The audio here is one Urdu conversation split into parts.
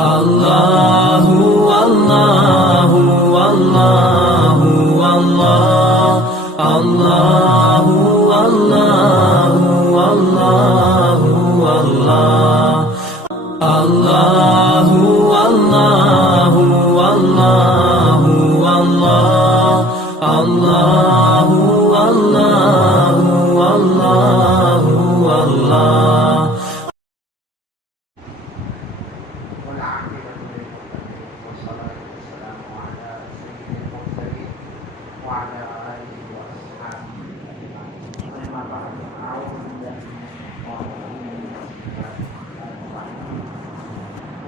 Allahu Allahu Allahu Allah Allahu Allahu Allahu Allah Allahu Allahu Allahu Allah Allahu Allahu Allahu Allah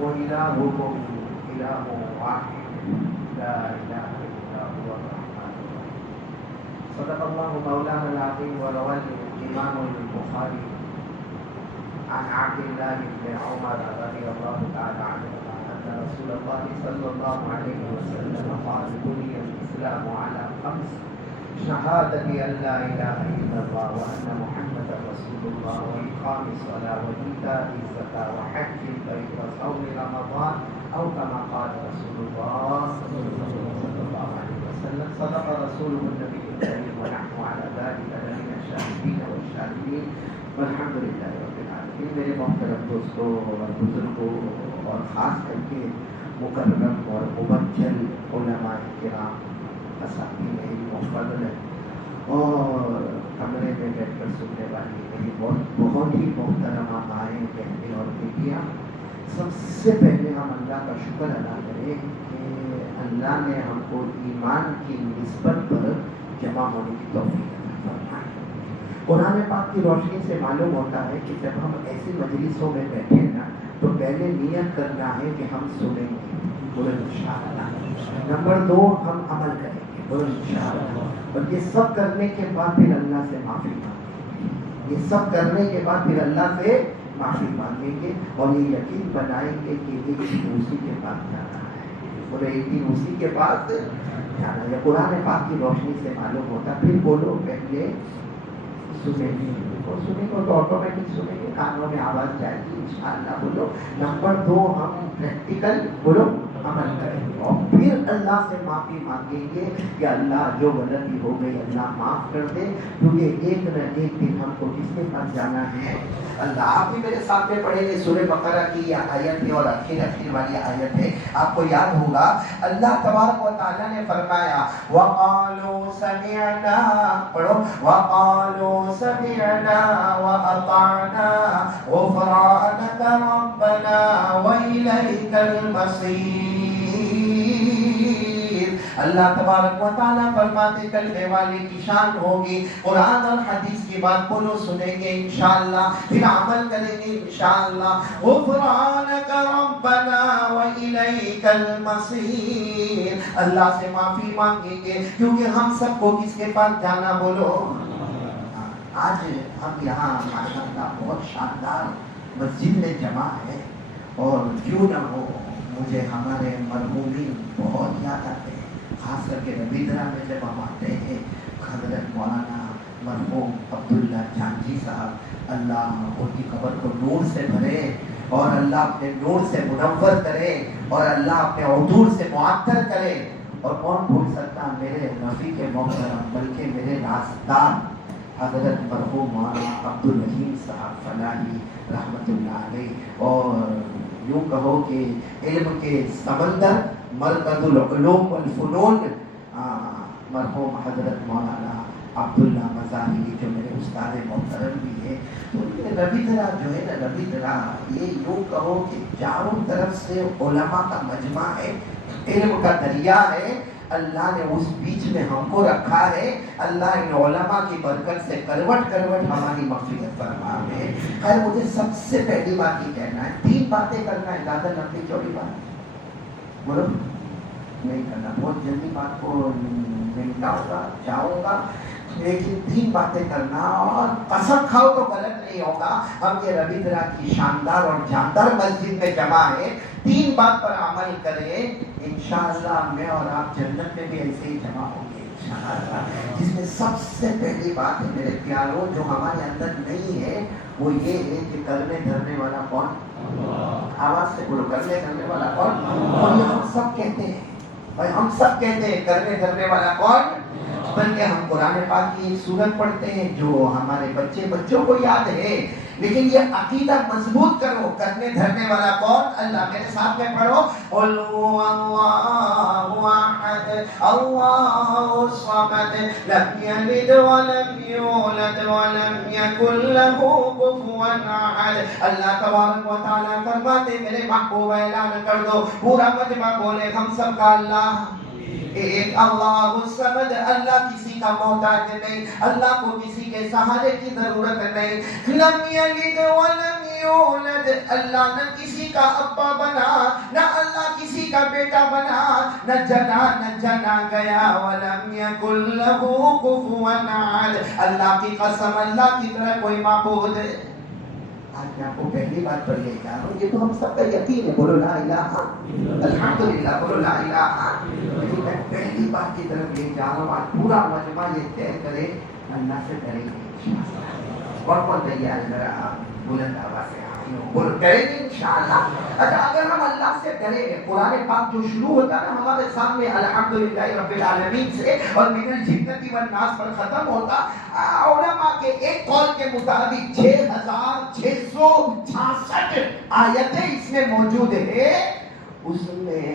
وإلهكم إله واحد لا إله إلا هو الرحمن الرحيم صدق الله مولانا العظيم وروى الإمام البخاري عن عبد الله بن عمر رضي الله تعالى عنهما أن رسول الله صلى الله عليه وسلم قال بني الإسلام على خمس شهادة أن لا إله إلا الله وأن محمدا رسول الله وإقام الصلاة وإيتاء الزكاة وحج البيت وصوم رمضان أو كما قال رسول الله صلى الله عليه وسلم صدق رسوله النبي الكريم ونحن على ذلك لمن الشاهدين والشاهدين والحمد لله رب العالمين. میرے محترم دوستوں اور بزرگوں اور خاص کر کے مکرم اور مبجل علماء کرام اساتذہ محفل اور کمرے میں بیٹھ کر سننے والی میری بہت ہی محترمہ مائیں بہنیں اور بیٹیاں، سب سے پہلے ہم اللہ کا شکر ادا کریں کہ اللہ نے ہم کو ایمان کی نسبت پر جمع ہونے کی توفیق عطا فرمائی. قرآن پاک کی روشنی سے معلوم ہوتا ہے کہ جب ہم ایسی مجلسوں میں بیٹھے نا تو پہلے نیت کرنا ہے کہ ہم سنیں گے بولے انشاءاللہ. نمبر 2 ہم عمل کریں گے بولے انشاءاللہ. اور یہ سب کرنے کے بعد پھر اللہ سے معافی مانگیں گے. یہ سب کرنے کے بعد پھر اللہ سے معافی مانگیں گے اور یہ یقین بنائیں گے کہ ایک دن اسی کے پاس جانا ہے. بولے ایک دن اسی کے پاس جانا ہے. قرآن پاک کی روشنی سے معلوم ہوتا. پھر بولو پہلے سنیں گے اور سنیں گے تو آٹومیٹک سنیں گے، کانوں میں آواز جائے گی انشاءاللہ. بولو نمبر 2 ہم پریکٹیکل بولو عمل کریں گے اور پھر اللہ سے معافی مانگیں گے کہ اللہ جو غلطی ہو گئی اللہ معاف کر دے، کیونکہ ایک نہ ایک دن ہم کو کس کے پاس جانا ہے اللہ. آپ بھی میرے ساتھ میں پڑھیں گے سورہ بقرہ کی یہ آیت ہے اور اخیر والی آیت ہے. آپ کو یاد ہوگا اللہ تبارک و تعالیٰ نے فرمایا وَقَالُوا سَمِعْنَا پڑھو وَقَالُوا سَمِعْنَا وَأَطَعْنَا غُفْرَانَكَ رَبَّنَا وَإِلَيْكَ الْمَصِيرُ. اللہ تبارک و تعالیٰ فرماتے کلمے والے کی شان ہوگی قرآن اور حدیث کی بات بولو سنیں گے انشاءاللہ، پھر عمل کریں گے انشاءاللہ. غفرانک ربنا وإلیک المصیر. اللہ سے معافی مانگیں گے کیونکہ ہم سب کو کس کے پاس جانا بولو. آج ہم یہاں ماشاءاللہ بہت شاندار مسجد میں جمع ہے اور کیوں نہ ہو مجھے ہمارے مرحومین بہت یاد آتے ہیں. خاص کر کے ربیدرا میں جب ہم آتے ہیں حضرت مولانا مرحوم عبداللہ جانجی صاحب، اللہ ان کی قبر کو نور سے بھرے اور اللہ اپنے نور سے منور کرے اور اللہ اپنے عطور سے معطر کرے. اور کون بھول سکتا میرے رفیق محترم بلکہ میرے رازدار حضرت مرحوم مولانا عبدالرحیم صاحب فلاحی رحمۃ اللہ علیہ. اور یوں کہو کہ علم کے سمندر مرکز العلوم والفنون مرحوم حضرت مولانا عبداللہ مظاہری جو میرے استاد محترم بھی ہے. تو یہ ربیدرا جو ہے نا ربیدرا یہ یوں کہو کہ چاروں طرف سے علماء کا مجمع ہے، علم کا دریا ہے. اللہ نے اس بیچ میں ہم کو رکھا ہے. اللہ ان علماء کی برکت سے کروٹ کروٹ ہماری مغفرت فرما ہے. خیر مجھے سب سے پہلی بات یہ کہنا ہے، 3 باتیں کرنا ہے، زیادہ لمبی چوڑی بات بولو نہیں کرنا. بہت جلدی بات کو نمٹاؤں گا جاؤں گا لیکن 3 باتیں کرنا اور قسم کھاؤ تو غلط نہیں ہوگا. ہم یہ ربیدرا کی شاندار اور جاندار مسجد میں جمع ہے، 3 بات پر عمل کریں انشاءاللہ میں اور آپ جنت میں بھی ایسے ہی جمع ہوں گے انشاءاللہ. جس میں سب سے پہلی بات ہے میرے پیاروں جو ہمارے اندر نہیں ہے وہ یہ ہے کہ کرنے دھرنے والا کون آواز سے بولو، کرنے والا کون؟ اور یہ ہم سب کہتے ہیں، اور ہم سب کہتے ہیں کرنے والا کون؟ بلکہ ہم قرآن پاک کی ایک سورت پڑھتے ہیں جو ہمارے بچوں کو یاد ہے، لیکن یہ عقیدہ مضبوط کرو، کرنے دھرنے والا کون؟ اللہ۔ میرے ساتھ میں پڑھو، قل هو اللہ احد اللہ الصمد لم یلد ولم یولد ولم یکن له کفوا احد۔ اللہ تبارک و تعالیٰ فرماتے میرے محبوب اعلان کر دو، پورا مجمع بولے ہم سب کا اللہ ایک اللہ الصمد، اللہ کسی کا محتاج نہیں، اللہ کو کسی کے سہارے کی ضرورت نہیں۔ لم یلد ولم یولد، اللہ نہ کسی کا ابا بنا، نہ اللہ کسی کا بیٹا بنا، نہ جنا گیا۔ ولم یکن لہ کفوا احد، اللہ کی قسم اللہ کی طرح کوئی معبود ہے۔ آج میں آپ کو پہلی بات پر لے جا رہا ہوں، یہ تو ہم سب کا یقین ہے، بولو لا الہ الحمدللہ، بولو لا الہ، لیکن میں پہلی بات کی طرف لے جا رہا ہوں۔ آج پورا مجمع یہ طے کرے اللہ سے ڈریں گے، کون تیار ہے؟ ذرا بلند آواز سے بولو ڈریں گے انشاءاللہ۔ اچھا اگر ہم اللہ سے ڈریں گے، قرآن پاک جو شروع ہوتا ہے نا ہمارے سامنے الحمدللہ رب العالمین سے اور من الجنۃ والناس پر ختم ہوتا، علماء کے ایک قول کے مطابق 6666 آیتیں اس میں موجود ہے، اس میں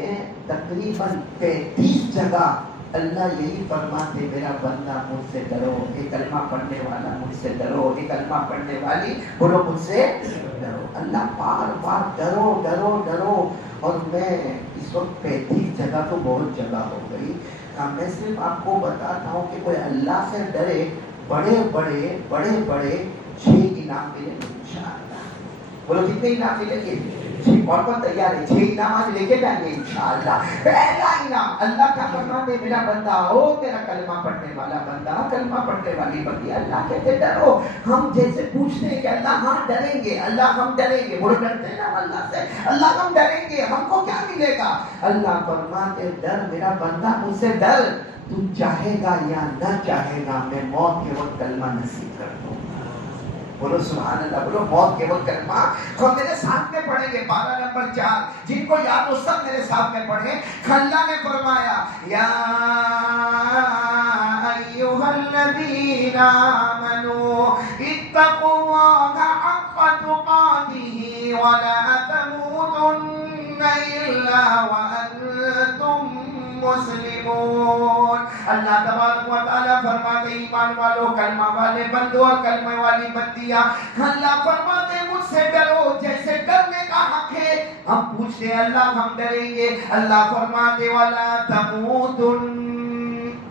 تقریباً 33 جگہ اللہ یہی فرماتے میرا بندہ مجھ سے ڈرو، ایک کلمہ پڑھنے والا مجھ سے ڈرو، ایک کلمہ پڑھنے والی بولو مجھ سے ڈرو۔ اللہ بار بار ڈرو ڈرو ڈرو، اور میں اس وقت 35 جگہ تو بہت جگہ ہو گئی، میں صرف آپ کو بتاتا ہوں کہ کوئی اللہ سے ڈرے، بڑے بڑے 6 انعام ملے انشاءاللہ۔ بولو کتنے انعام ملیں گے؟ کون تیار ہے؟ 6 انعام آج لے کے جائیں گے انشاءاللہ۔ پہلا انعام اللہ کا فرماتے میرا بندہ ہو، تیرا کلمہ پڑھنے والا بندہ، کلمہ پڑھنے والی بندی، اللہ کہتے ڈرو۔ ہم جیسے پوچھتے ہیں کہ اللہ ہاں ڈریں گے، اللہ ہم ڈریں گے، بولو ڈرتے ہیں نا اللہ سے، اللہ ہم ڈریں گے، ہم کو کیا ملے گا؟ اللہ فرماتے ڈر میرا بندہ مجھ سے ڈر، تو چاہے گا یا نہ چاہے گا میں موت کے وقت کلمہ نصیب کر دوں گا۔ بولو سبحان اللہ، بولو موت کے وقت کلمہ۔ اور میرے ساتھ میں پڑھیں گے پارہ نمبر 4، جن کو یاد ہو سب میرے ساتھ میں پڑھیں۔ اللہ نے فرمایا یا ایھا الذین آمنوا اتقوا اللہ حق تقاتہ ولا تموتن الا وانتم مسلمون۔ اللہ تبارک و تعالیٰ فرماتے ایمان والو، کلمہ والے بندو اور کلمہ والی بندیاں، اللہ فرماتے مجھ سے ڈرو جیسے ڈرنے کا حق ہے۔ ہم پوچھتے اللہ ہم ڈریں گے، اللہ فرماتے وَلَا تَمُوتُنَّ،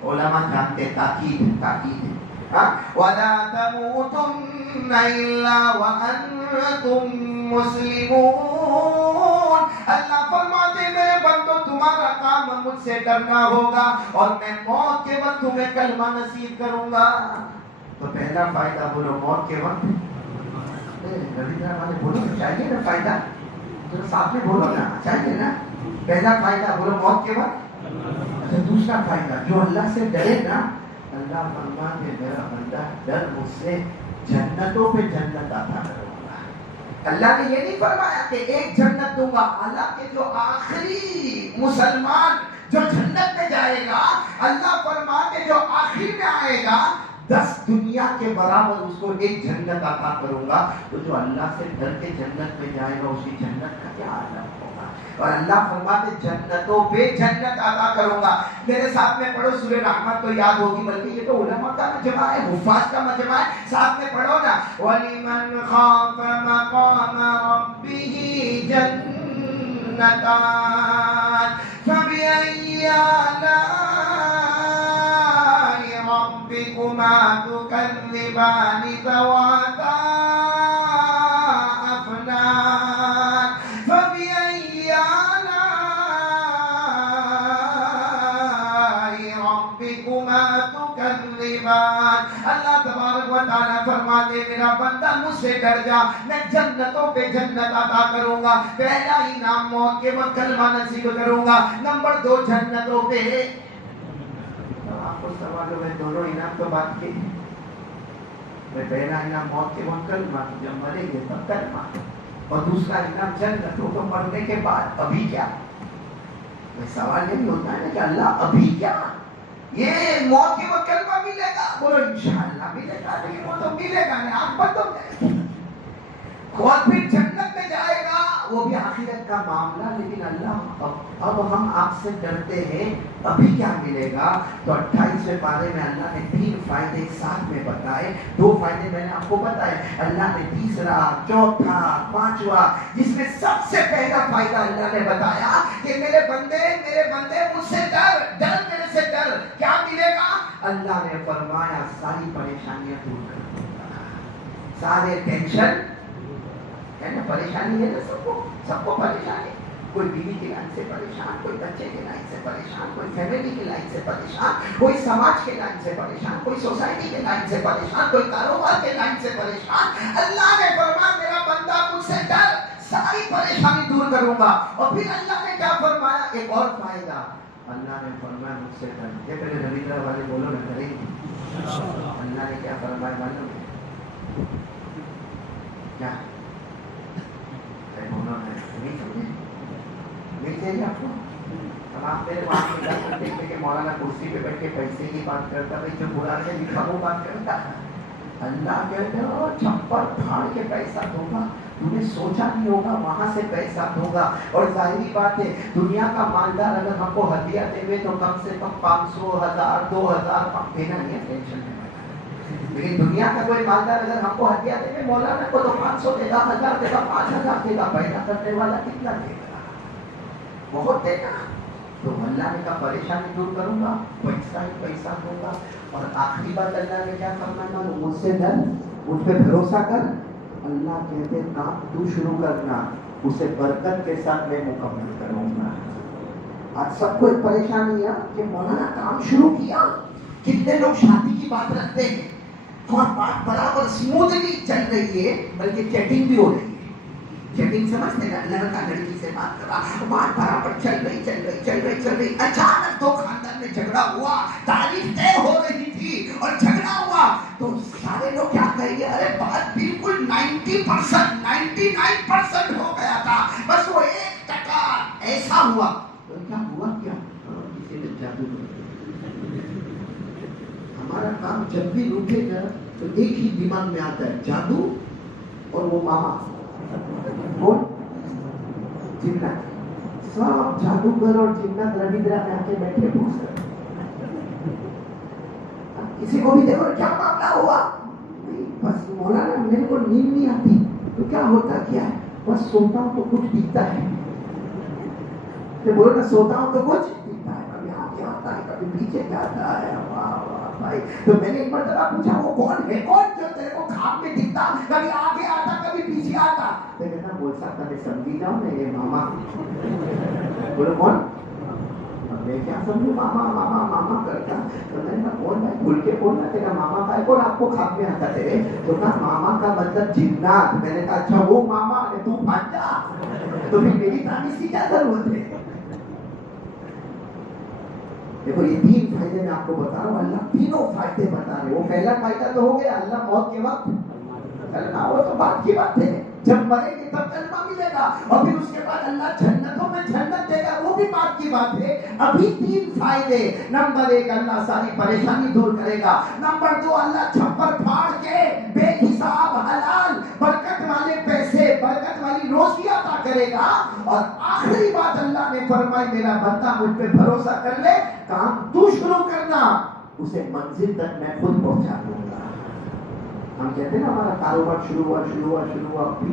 علماء جانتے تاکید وَلَا تَمُوتُنَّ إِلَّا وَأَنْتُمْ مسلمون۔ اللہ فرماتے میرے بندو تمہارا کام مجھ سے ڈرنا ہوگا اور میں موت کے وقت تمہیں کلمہ نصیب کروں گا۔ تو پہلا فائدہ بولو موت کے وقت، بولو چاہیے نا فائدہ، تو ساتھ میں بولو نا چاہیے نا، پہلا فائدہ بولو موت کے وقت۔ اچھا دوسرا فائدہ جو اللہ سے ڈرے نا، اللہ فرماتے میرا بندہ ڈر مجھ سے جنتوں پہ جنت عطا کروں گا۔ اللہ نے یہ نہیں فرمایا کہ ایک جنت دوں گا، حالانکہ جو آخری مسلمان جو جنت میں جائے گا، اللہ فرماتے جو آخری میں آئے گا 10 دنیا کے برابر اس کو ایک جنت عطا کروں گا۔ تو جو اللہ سے ڈر کے جنت میں جائے گا اسی جنت کا کیا عالم ہوگا۔ اور اللہ فرماتے جنتوں پہ جنت عطا کروں گا۔ میرے ساتھ میں پڑھو سورہ رحمت تو یاد ہوگی، بلکہ یہ تو علماء کا مجمع ہے، حفاظ کا مجمع ہے، ساتھ میں پڑھو نا وَلِمَنْ خَافَ مَقَامَ رَبِّهِ جَنَّتَانِ فَبِأَيِّ آلَاءِ رَبِّكُمَا تُكَذِّبَانِ ذَوَاتَا أَفْنَانٍ فَبِأَيِّ آلَاءِ رَبِّكُمَا تُكَذِّبَانِ۔ اللہ تبارک و تعالیٰ فرماتے میرا بندہ مجھ سے ڈر جا، میں جنتوں پہ جنت عطا کروں گا۔ پہلا انعام موت کے وقت کلمہ نصیب کروں گا، نمبر 2 جنتوں پہ۔ آپ کو سوال ہے دونوں انعام تو بات کی، پہلا انعام موت کے وقت کلمہ، جب مریں گے تب کلمہ۔ اور دوسرا انعام جنتوں کو پڑھنے کے بعد ابھی کیا؟ سوال یہ ہوتا ہے کہ اللہ ابھی کیا؟ یہ موت کے وقت کلمہ ملے گا، بولو انشاءاللہ ملے گا، لیکن وہ تو ملے گا نہیں، آنکھ بند ہو جائے گی، اور پھر جنت میں جائے گا، وہ بھی آخرت کا معاملہ. لیکن اللہ اب ہم آپ سے ڈرتے ہیں ابھی کیا ملے گا. تو 28ویں پارے میں اللہ نے 3 فائدے ساتھ میں بتائے. 2 فائدے میں نے آپ کو بتائے، اللہ نے تیسرا، چوتھا، 5واں، جس میں سب سے پہلا فائدہ اللہ نے بتایا کہ میرے بندے مجھ سے ڈر میرے سے ڈر. کیا ملے گا؟ اللہ نے فرمایا ساری پریشانیاں دور کر دوں گا، سارے ٹینشن ہے نا، پریشانی ہے نا، سب کو پریشانی. کوئی بیوی کی لائن سے پریشان، کوئی بچے کی لائن سے پریشان، کوئی فیملی کی لائن سے پریشان، کوئی سماج کے لائن سے پریشان، کوئی سوسائٹی کے لائن سے پریشان، کوئی کاروبار کے لائن سے پریشان. اللہ نے فرمایا میرا بندہ مجھ سے ڈر، ساری پریشانی دور کروں گا. اور پھر اللہ نے کیا فرمایا؟ ایک اور فائدہ اللہ نے فرمایا مجھ سے ڈر. یہ پہلے ربیندر والے بولو نا، ڈریں گے. اللہ نے کیا فرمایا معلوم ہے کیا؟ مل جائے گی آپ کو. اب آپ میرے وہاں پہ جا کر دیکھتے کہ مولانا کرسی پہ بیٹھ کے پیسے کی بات کرتا، بھائی جو قرآن میں لکھا وہ بات کرتا. اللہ کہتے ہو چھپر پھاڑ کے پیسہ دوں گا، تم نے سوچا نہیں ہوگا وہاں سے پیسہ دوں گا. اور ظاہری بات ہے دنیا کا مالدار اگر ہم کو ہدیہ دے ہوئے تو کم سے کم 500، 1000، 2000 دینا نہیں ہے، ٹینشن نہیں. لیکن دنیا کا کوئی مالدار اگر ہم کو ہدیہ دے گا، مولانا کو تو 500 دے گا، 1000 دے گا، 5000 دے گا. پیدا کرنے والا کتنا دے گا؟ بہت دے گا. تو اللہ نے کہا پریشانی دور کروں گا، پیسہ ہی پیسہ دوں گا. اور آخری بات اللہ نے کیا فرمایا؟ مجھ سے ڈر، مجھ پہ بھروسہ کر. اللہ کہتے کام تو شروع کرنا، اسے برکت کے ساتھ میں مکمل کروں گا. آج سب کو ایک پریشانی ہے کہ مولانا کام شروع کیا. کتنے لوگ شادی کی بات رکھتے ہیں اور بات برابر اسموتھلی چل رہی ہے، بلکہ چیٹنگ بھی ہو رہی ہے. چیٹنگ سمجھتے ہیں، لڑکا لڑکی سے بات کر رہا، بات برابر چل رہی. اچانک 2 خاندان میں جھگڑا ہوا، تاریخ طے ہو رہی تھی اور جھگڑا ہوا. تو سارے لوگ کیا کہیں گے؟ ارے بات بالکل 90%، 99% ہو گیا تھا، بس وہ 1% ایسا ہوا. تو کیا ہوا؟ کیا کسی نے جادو کر دیا. ہمارا کام جب بھی روکے گا تو ایک ہی دماغ میں آتا ہے، جادو اور وہ ماما. کون؟ جنات. سب جادوگر اور جنات ربیندرا میں آ کے بیٹھے پوچھ کر. کسی کو بھی دیکھو کیا معاملہ ہوا؟ بس مولانا میرے کو نیند نہیں آتی. تو کیا ہوتا کیا ہے؟ بس سوتا ہوں تو کچھ دکھتا ہے. بولو نا، سوتا ہوں تو کچھ دکھتا ہے، کبھی آگے آتا ہے کبھی پیچھے جاتا ہے. بھائی تو میں نے ایک مرتبہ پوچھا وہ کون ہے، کون جو تیرے کو خواب میں دکھتا، کبھی آگے آتا کبھی پیچھے آتا؟ تو کہتا بول سکتا میں سمجھی جاؤں نا یہ ماما. بولو کون؟ میں کیا سمجھوں ماما ماما ماما کرتا. تو میں نے کہا کون ہے؟ کھل کے بولنا تیرا ماما کا ہے کون آپ کو خواب میں آتا تیرے؟ تو کہا ماما کا مطلب جنات. میں نے کہا اچھا وہ ماما ہے، تو بھاگ جا. تو پھر میری تعریف کی کیا ضرورت ہے؟ دیکھو یہ 3 فائدے میں آپ کو بتا رہا ہوں، اللہ تینوں فائدے بتا رہے. وہ پہلا فائدہ تو ہو گیا اللہ موت کے وقت کلمہ، وہ تو بات کی بات ہے، جب مرے گے تب کلمہ ملے گا. اور پھر اس کے بعد اللہ جنتوں میں جنت دے گا، وہ بھی بات کی بات ہے. ابھی 3 فائدے. نمبر 1 اللہ ساری پریشانی دور کرے گا. نمبر 2 اللہ چھپر پھاڑ کے بے حساب حلال برکت والے پیسے، برکت والی روزی عطا کرے گا. اور آخری بات اللہ نے فرمائی میرا بندہ مجھ پہ بھروسہ کر لے، کام تو شروع کرنا، اسے منزل تک میں خود پہنچا دوں گا. ہم کہتے ہیں نا ہمارا کاروبار شروع ہوا پھر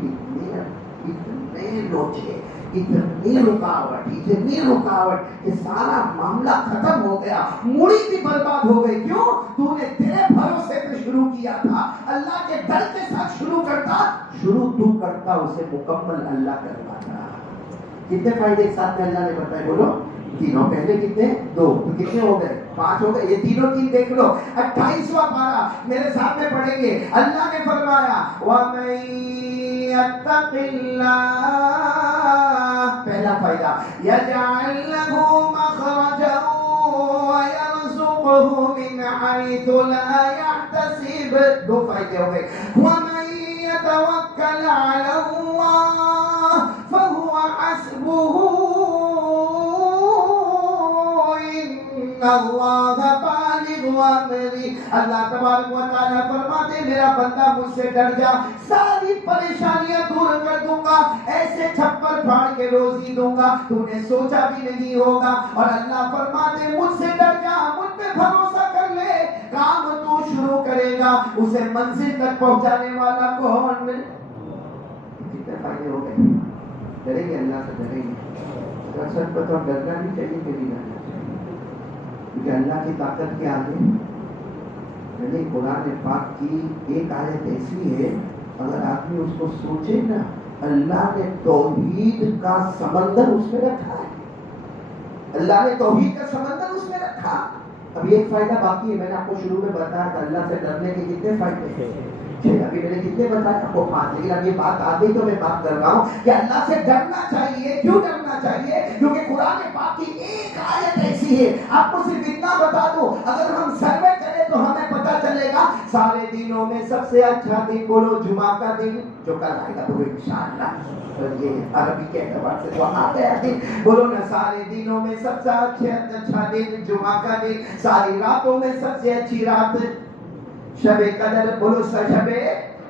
اتنے لوچے، اتنی رکاوٹ کہ سارا معاملہ ختم ہو گیا، موڑی بھی برباد ہو گئی. کیوں؟ تو نے تیرے بھروسے پہ شروع کیا تھا. اللہ کے ڈر کے ساتھ شروع کرتا اسے مکمل اللہ کرواتا. کتنے فائدے ایک ساتھ میں اللہ نے بتائے؟ بولو تینوں. پہلے کتنے؟ 2. تو کتنے ہو گئے؟ 5 ہو گئے. یہ تینوں 3 دیکھ لو. 28واں پارہ میرے سامنے پڑھیں گے. اللہ نے فرمایا وَمَن يَتَّقِ اللَّهَ، پہلا فائدہ يَجْعَل لَّهُ مَخْرَجًا وَيَرْزُقْهُ مِنْ حَيْثُ لَا يَحْتَسِبُ. 2 فائدے ہو گئے. وَمَن يَتَوَكَّلْ عَلَى اللَّهِ حسبه ان اللہ بالغ امری. اللہ تبارک و تعالیٰ فرماتے میرا بندہ مجھ سے ڈر جا, ساری پریشانیاں دور کر دوں گا, ایسے چھپر پھاڑ کے روزی دوں گا تو نے سوچا بھی نہیں ہوگا. اور اللہ فرماتے مجھ سے ڈر جا, مجھ پہ بھروسہ کر لے, کام تو شروع کرے گا, اسے منزل تک پہنچانے والا کون؟ کتنے فائدے ہو گئے. ڈریں گے اللہ سے, ڈریں گے. سچ بتاؤ ڈرنا نہیں چاہیے کہ نہیں ڈرنا چاہیے, کیونکہ اللہ کی طاقت کے آگے یعنی قرآن پاک کی ایک آیت ایسی ہے اگر آدمی اس کو سوچے نا, اللہ نے توحید کا سمندر اس میں رکھا ہے. اللہ نے توحید کا سمندر اس میں رکھا. ابھی ایک فائدہ باقی ہے, میں نے آپ کو شروع میں بتایا تھا اللہ سے ڈرنے کے کتنے فائدے ہیں. ابھی میں نے کتنے بتایا آپ کو 5, لیکن اب یہ بات آ گئی تو میں بات کر رہا ہوں کہ اللہ سے ڈرنا چاہیے. کیوں ڈرنا چاہیے؟ کیونکہ قرآن پاک کی ایک آیت ایسی ہے, آپ کو صرف اتنا بتا دوں, اگر ہم سروے کریں تو ہمیں پتا چلے گا سارے دنوں میں سب سے اچھا دن بولو جمعہ کا دن, جو کل آئے گا وہ انشاءاللہ. یہ عربی کے اعتبار سے تو آ گیا دن, بولو نا سارے دنوں میں سب سے اچھا دن جمعہ کا دن, ساری راتوں میں سب سے اچھی رات شب قدر, بولو شب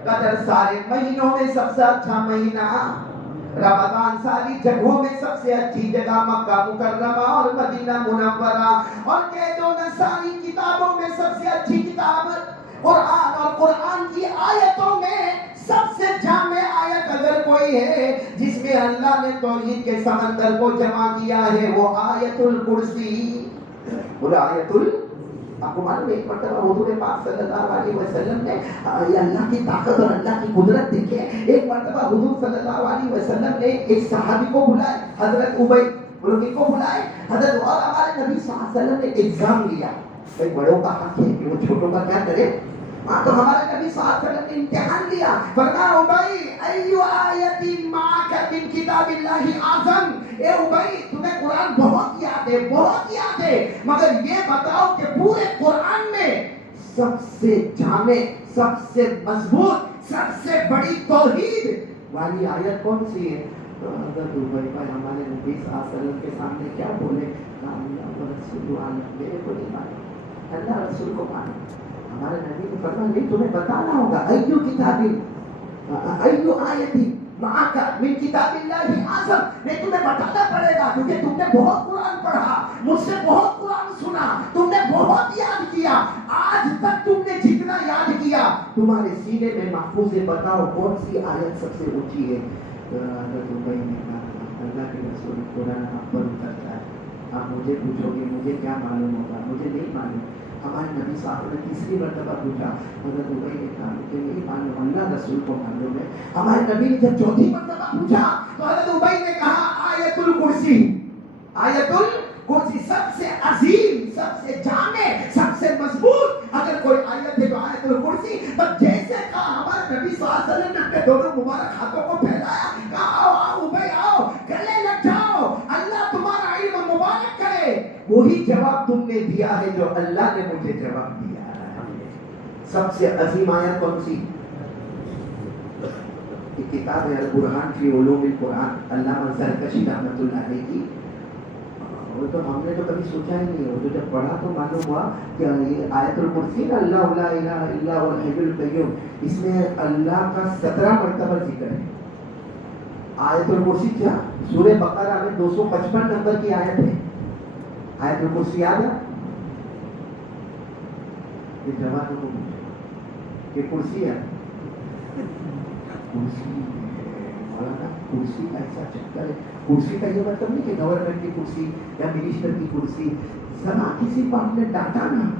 قدر, سارے مہینوں میں سب سے اچھا مہینہ رمضان, ساری جگہوں میں سب سے اچھی جگہ مکہ مکرمہ اور مدینہ منورہ, اور کہہ دو نا ساری کتابوں میں سب سے اچھی کتاب قرآن, اور قرآن کی آیتوں میں سب سے جامع آیت اگر کوئی ہے جس میں اللہ نے توحید کے سمندر کو جمع کیا ہے وہ آیت الکرسی. بولو آیت آپ کو معلوم ایک مرتبہ حضور پاک صلی اللہ علیہ وسلم نے یہ اللہ کی طاقت اور اللہ کی قدرت دیکھے. ایک مرتبہ حضور صلی اللہ علیہ وسلم نے ایک صحابی کو بلائے, حضرت ابی, بولو کن کو بلائے؟ حضرت, اور ہمارے نبی صلی اللہ علیہ وسلم نے ایگزام لیا. بھائی بڑوں کا حق ہے کہ وہ چھوٹوں کا کیا کرے, تو ہمارے نبی صلی اللہ علیہ وسلم نے امتحان لیا. فرمایا ابی ایو آیت معک من کتاب اللہ اعظم, اے ابی تمہیں قرآن بہت یاد ہے, بہت یاد ہے, مگر یہ بتاؤ کہ پورے قرآن میں سب سے جامع, سب سے مضبوط, سب سے بڑی توحید والی آیت کون سی ہے؟ تو حضرت ابی بھائی ہمارے نبی صلی اللہ علیہ وسلم کے سامنے کیا بولے, اللہ و رسول عالم, میرے کو نہیں معلوم, اللہ رسول کو معلوم. ہمارے نبی نے فرمایا نہیں تمہیں بتانا ہوگا, ایو کتابی ایو آیتی معک من کتاب اللہ اعظم, نہیں تمہیں بتانا پڑے گا کیونکہ تم نے بہت قرآن پڑھا, مجھ سے بہت قرآن سنا, تم نے بہت یاد کیا, آج تک تم نے جتنا یاد کیا تمہارے سینے میں محفوظ ہے, بتاؤ کون سی آیت سب سے اونچی ہے؟ حضرت ابی نے کہا اللہ کے رسول قرآن آپ پر اترتا ہے, آپ مجھے پوچھو گے مجھے کیا معلوم ہوگا, مجھے نہیں معلوم. ہمارے نبی صاحب نے تیسری مرتبہ پوچھا, حضرت ابی نے کہا مجھے نہیں معلوم, اللہ رسول کو معلوم ہے. ہمارے نبی نے جب چوتھی مرتبہ پوچھا تو حضرت ابی نے کہا آیت الکرسی, آیت الکرسی سب سے عظیم, سب سے جامع, سب سے مضبوط اگر کوئی آیت ہے تو آیت الکرسی. بس جیسے کہا ہمارے نبی صلی اللہ علیہ وسلم نے اپنے دونوں مبارک ہاتھوں کو پھیلایا, کہا آؤ آؤ ابی آؤ, گلے لگ جاؤ, اللہ تمہارا علم مبارک کرے. وہی جواب تم نے دیا ہے جو اللہ نے مجھے جواب دیا ہے. سب سے عظیم آیت کون سی؟ ایک کتاب ہے البرہان فی علوم القرآن, علامہ زرکشی رحمۃ اللہ علیہ کی. وہ تو ہم نے تو کبھی سوچا ہی نہیں, وہ تو جب پڑھا تو معلوم ہوا کہ یہ آیت الکرسی نا, اللہ لا الہ الا هو الحی القیوم, اس میں اللہ کا 17 مرتبہ ذکر ہے. آیت الکرسی کیا سورہ بقرہ میں 255 نمبر کی آیت ہے. آیت الکرسی یاد ہے؟ یہ جواب کو یہ کرسی ہے, کرسی مولانا, کرسی کا ایسا چکر ہے. کرسی کا یہ مطلب نہیں کہ گورنمنٹ کی کرسی یا منسٹر کی کرسی, ذرا کسی کو آپ نے ڈانٹا نا,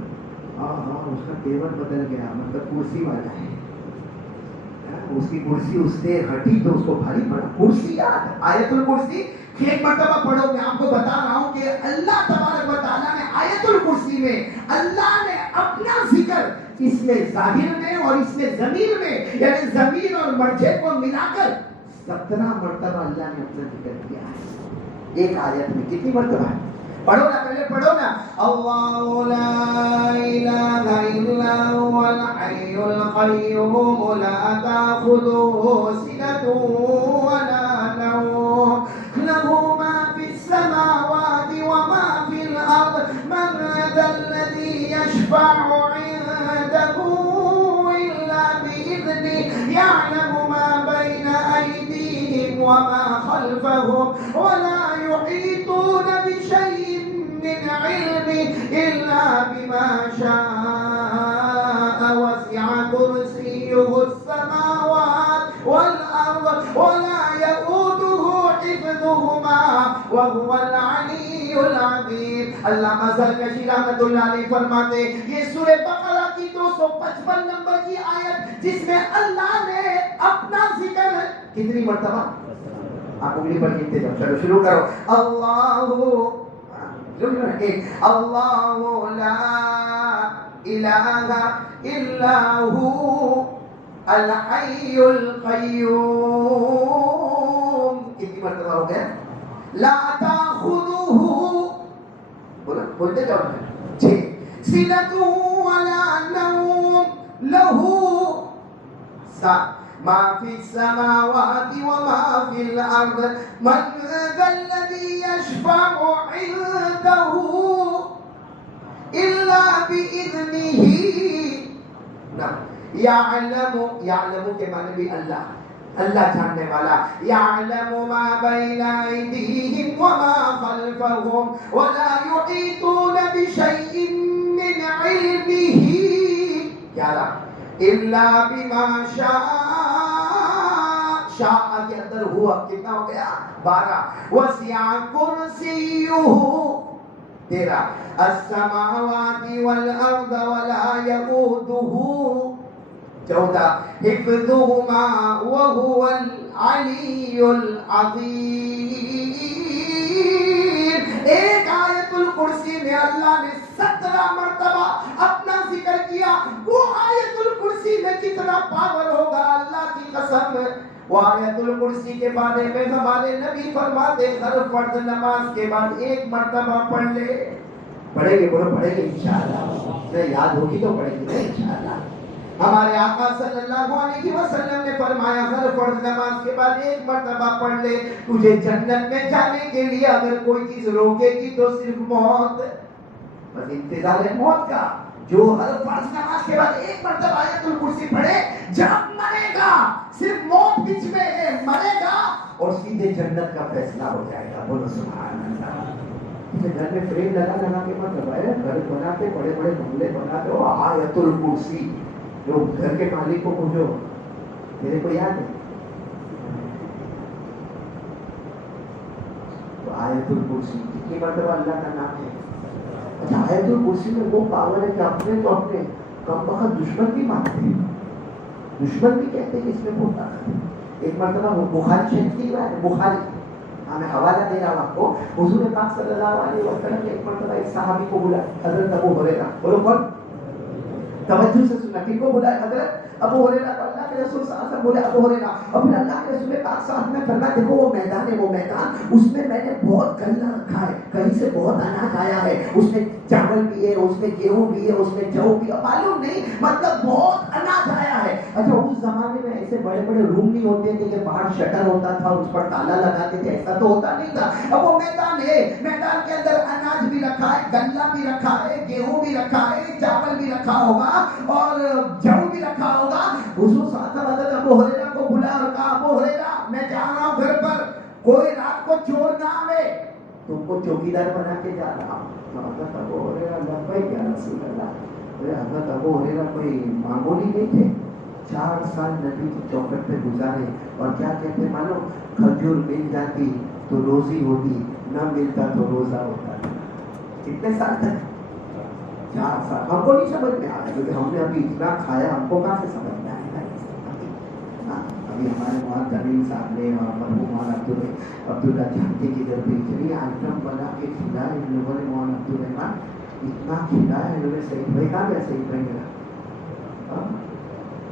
ہاں اس کا تیور بدل گیا, مطلب کرسی والا ہے, اس کی کرسی اس سے ہٹی تو اس کو بھاری پڑا. کرسی یاد, آیت الکرسی ایک مرتبہ پڑھو. میں آپ کو بتا رہا ہوں کہ اللہ تبارک و تعالیٰ نے آیت الکرسی میں اللہ نے اپنا ذکر اس میں ظاہر میں اور اس میں ضمیر میں, یعنی ضمیر اور مرجع کو ملا کر 17 مرتبہ اللہ نے اپنا ذکر کیا ہے ایک آیت میں. کتنی مرتبہ ہے؟ پڑھو نا, پہلے پڑھو نا, اللہ لا الہ الا هو الحی القیوم لا تأخذه سنة ولا نوم له يحيطون بشيء من علمه إلا بما شاء وسع كرسيه السماوات والأرض ولا يؤوده حفظهما وهو العلي العظيم. علامہ زرکشی رحمۃ اللہ علیہ فرماتے یہ سورہ بقرہ کی 255 نمبر کی آیت جس میں اللہ نے اپنا ذکر کتنی مرتبہ آپ انگلی پر گنتے جاؤ. چلو شروع کرو. اللہ لا الہ الا ہو الحی القیوم. کتنی مرتبہ ہو گیا؟ لا تاخذہ بولتے جاؤ. سنۃ ولا نوم لہ ما فی السماوات وما فی الارض من ذا الذی یشفع عنده الا باذنہ. یعلم کے معنی بھی اللہ جاننے والا. یعلم ما بین ایدیہم وما خلفہم ولا یحیطون بشیء من علمہ الا بما شاء کے اندر ہوا کتنا ہو گیا؟ 12. وسع کرسیہ 13. السماوات والارض ولا یؤودہ 14. حفظہما وهو العلی العظیم. ایک آیت الکرسی میں اللہ نے 17 مرتبہ اپنا ذکر کیا. وہ آیت الکرسی میں کتنا پاور ہوگا اللہ کی قسم. وہ آیت الکرسی کے بارے میں ہمارے نبی فرماتے ہر فرض نماز کے بعد ایک مرتبہ پڑھ لے. پڑھیں گے بولو پڑھیں گے انشاءاللہ. نہیں یاد ہوگی تو پڑھیں گے انشاءاللہ. ہمارے آقا صلی اللہ علیہ وسلم نے فرمایا ہر فرض نماز کے بعد ایک مرتبہ پڑھ لے. تجھے جنت میں جانے کے لیے اگر کوئی چیز روکے گی تو صرف موت. بس انتظار ہے موت کا. جو ہر فرض نماز کے بعد ایک مرتبہ آیت الکرسی پڑھے جب مرے گا صرف موت بیچ میں ہے مرے گا اور سیدھے جنت کا فیصلہ ہو جائے گا. بولو سبحان اللہ. گھر میں فریم لگا کے مت لگائے. گھر بناتے بڑے بڑے بنگلے بناتے ہو آیت الکرسی. جو گھر کے مالک کو پوچھو میرے کو یاد ہے تو آیت الکرسی کتنی مرتبہ اللہ کا نام ہے. اچھا آیت الکرسی میں وہ پاور ہے کہ اپنے تو اپنے کم وقت دشمن بھی مانتے ہیں. دشمن بھی کہتے ہیں کہ اس میں وہ طاقت ہے. ایک مرتبہ وہ بخاری شریف کی بات ہے. بخاری میں حوالہ دے رہا ہوں آپ کو. حضور پاک صلی اللہ علیہ وسلم نے ایک مرتبہ ایک صحابی کو بلایا حضرت ابو ہریرہ. بولو کون؟ توجہ سے سننا. کن کو بلایا؟ حضرت ابو ہریرہ کو. اللہ کے رسول صلی اللہ علیہ وسلم بولے ابو ہریرہ. اور پھر اللہ کے رسول پاک صاحب نے فرمایا دیکھو وہ میدان ہے وہ میدان اس میں میں نے بہت غلہ رکھا ہے. کہیں سے بہت اناج آیا ہے. اس میں چاول بھی ہے اس میں گیہوں بھی ہے اس میں جو بھی ہے معلوم نہیں مطلب بہت اناج آیا ہے. اچھا اس زمانے میں ایسے بڑے بڑے روم نہیں ہوتے تھے کہ باہر شٹر ہوتا تھا اس پر تالا لگاتے تھے. ایسا تو ہوتا نہیں تھا. اب وہ میدان ہے. میدان کے اندر اناج بھی رکھا ہے غلہ بھی رکھا ہے گیہوں بھی رکھا ہے چاول بھی رکھا ہوگا اور جو بھی رکھا ہوگا. حضور صاحب حضرت ابو ہریرہ کو بلا اور کہا ابو ہریرہ میں جا رہا ہوں گھر پر کوئی رات کو چور نہ آئے تم کو چوکیدار بنا کے جا رہا ہوں. حضرت ابو ہریرہ لبیک یا رسول اللہ. حضرت ابو ہریرہ کوئی معمولی نہیں تھے. 4 سال نبی کی چوکٹ پہ گزارے اور کیا کہتے معلوم کھجور مل جاتی تو روزی ہوتی نہ ملتا تو روزہ ہوتا. کتنے سال تک؟ 4 سال. ہم کو نہیں سمجھ میں آ رہا کیونکہ ہم نے ابھی اتنا کھایا ہم کو کہاں سے سمجھ میں آئے گا. ابھی ہمارے مولانا کریم صاحب نے اور مرحوم مولانا عبداللہ جھانکی کی ادھر بھی اتنی آئٹم بنا کے کھلائے ان لوگوں نے. مولانا عبدالرحمان اتنا کھلایا انہوں نے. سعید بھائی کہاں گیا؟ سعید بھائی میرا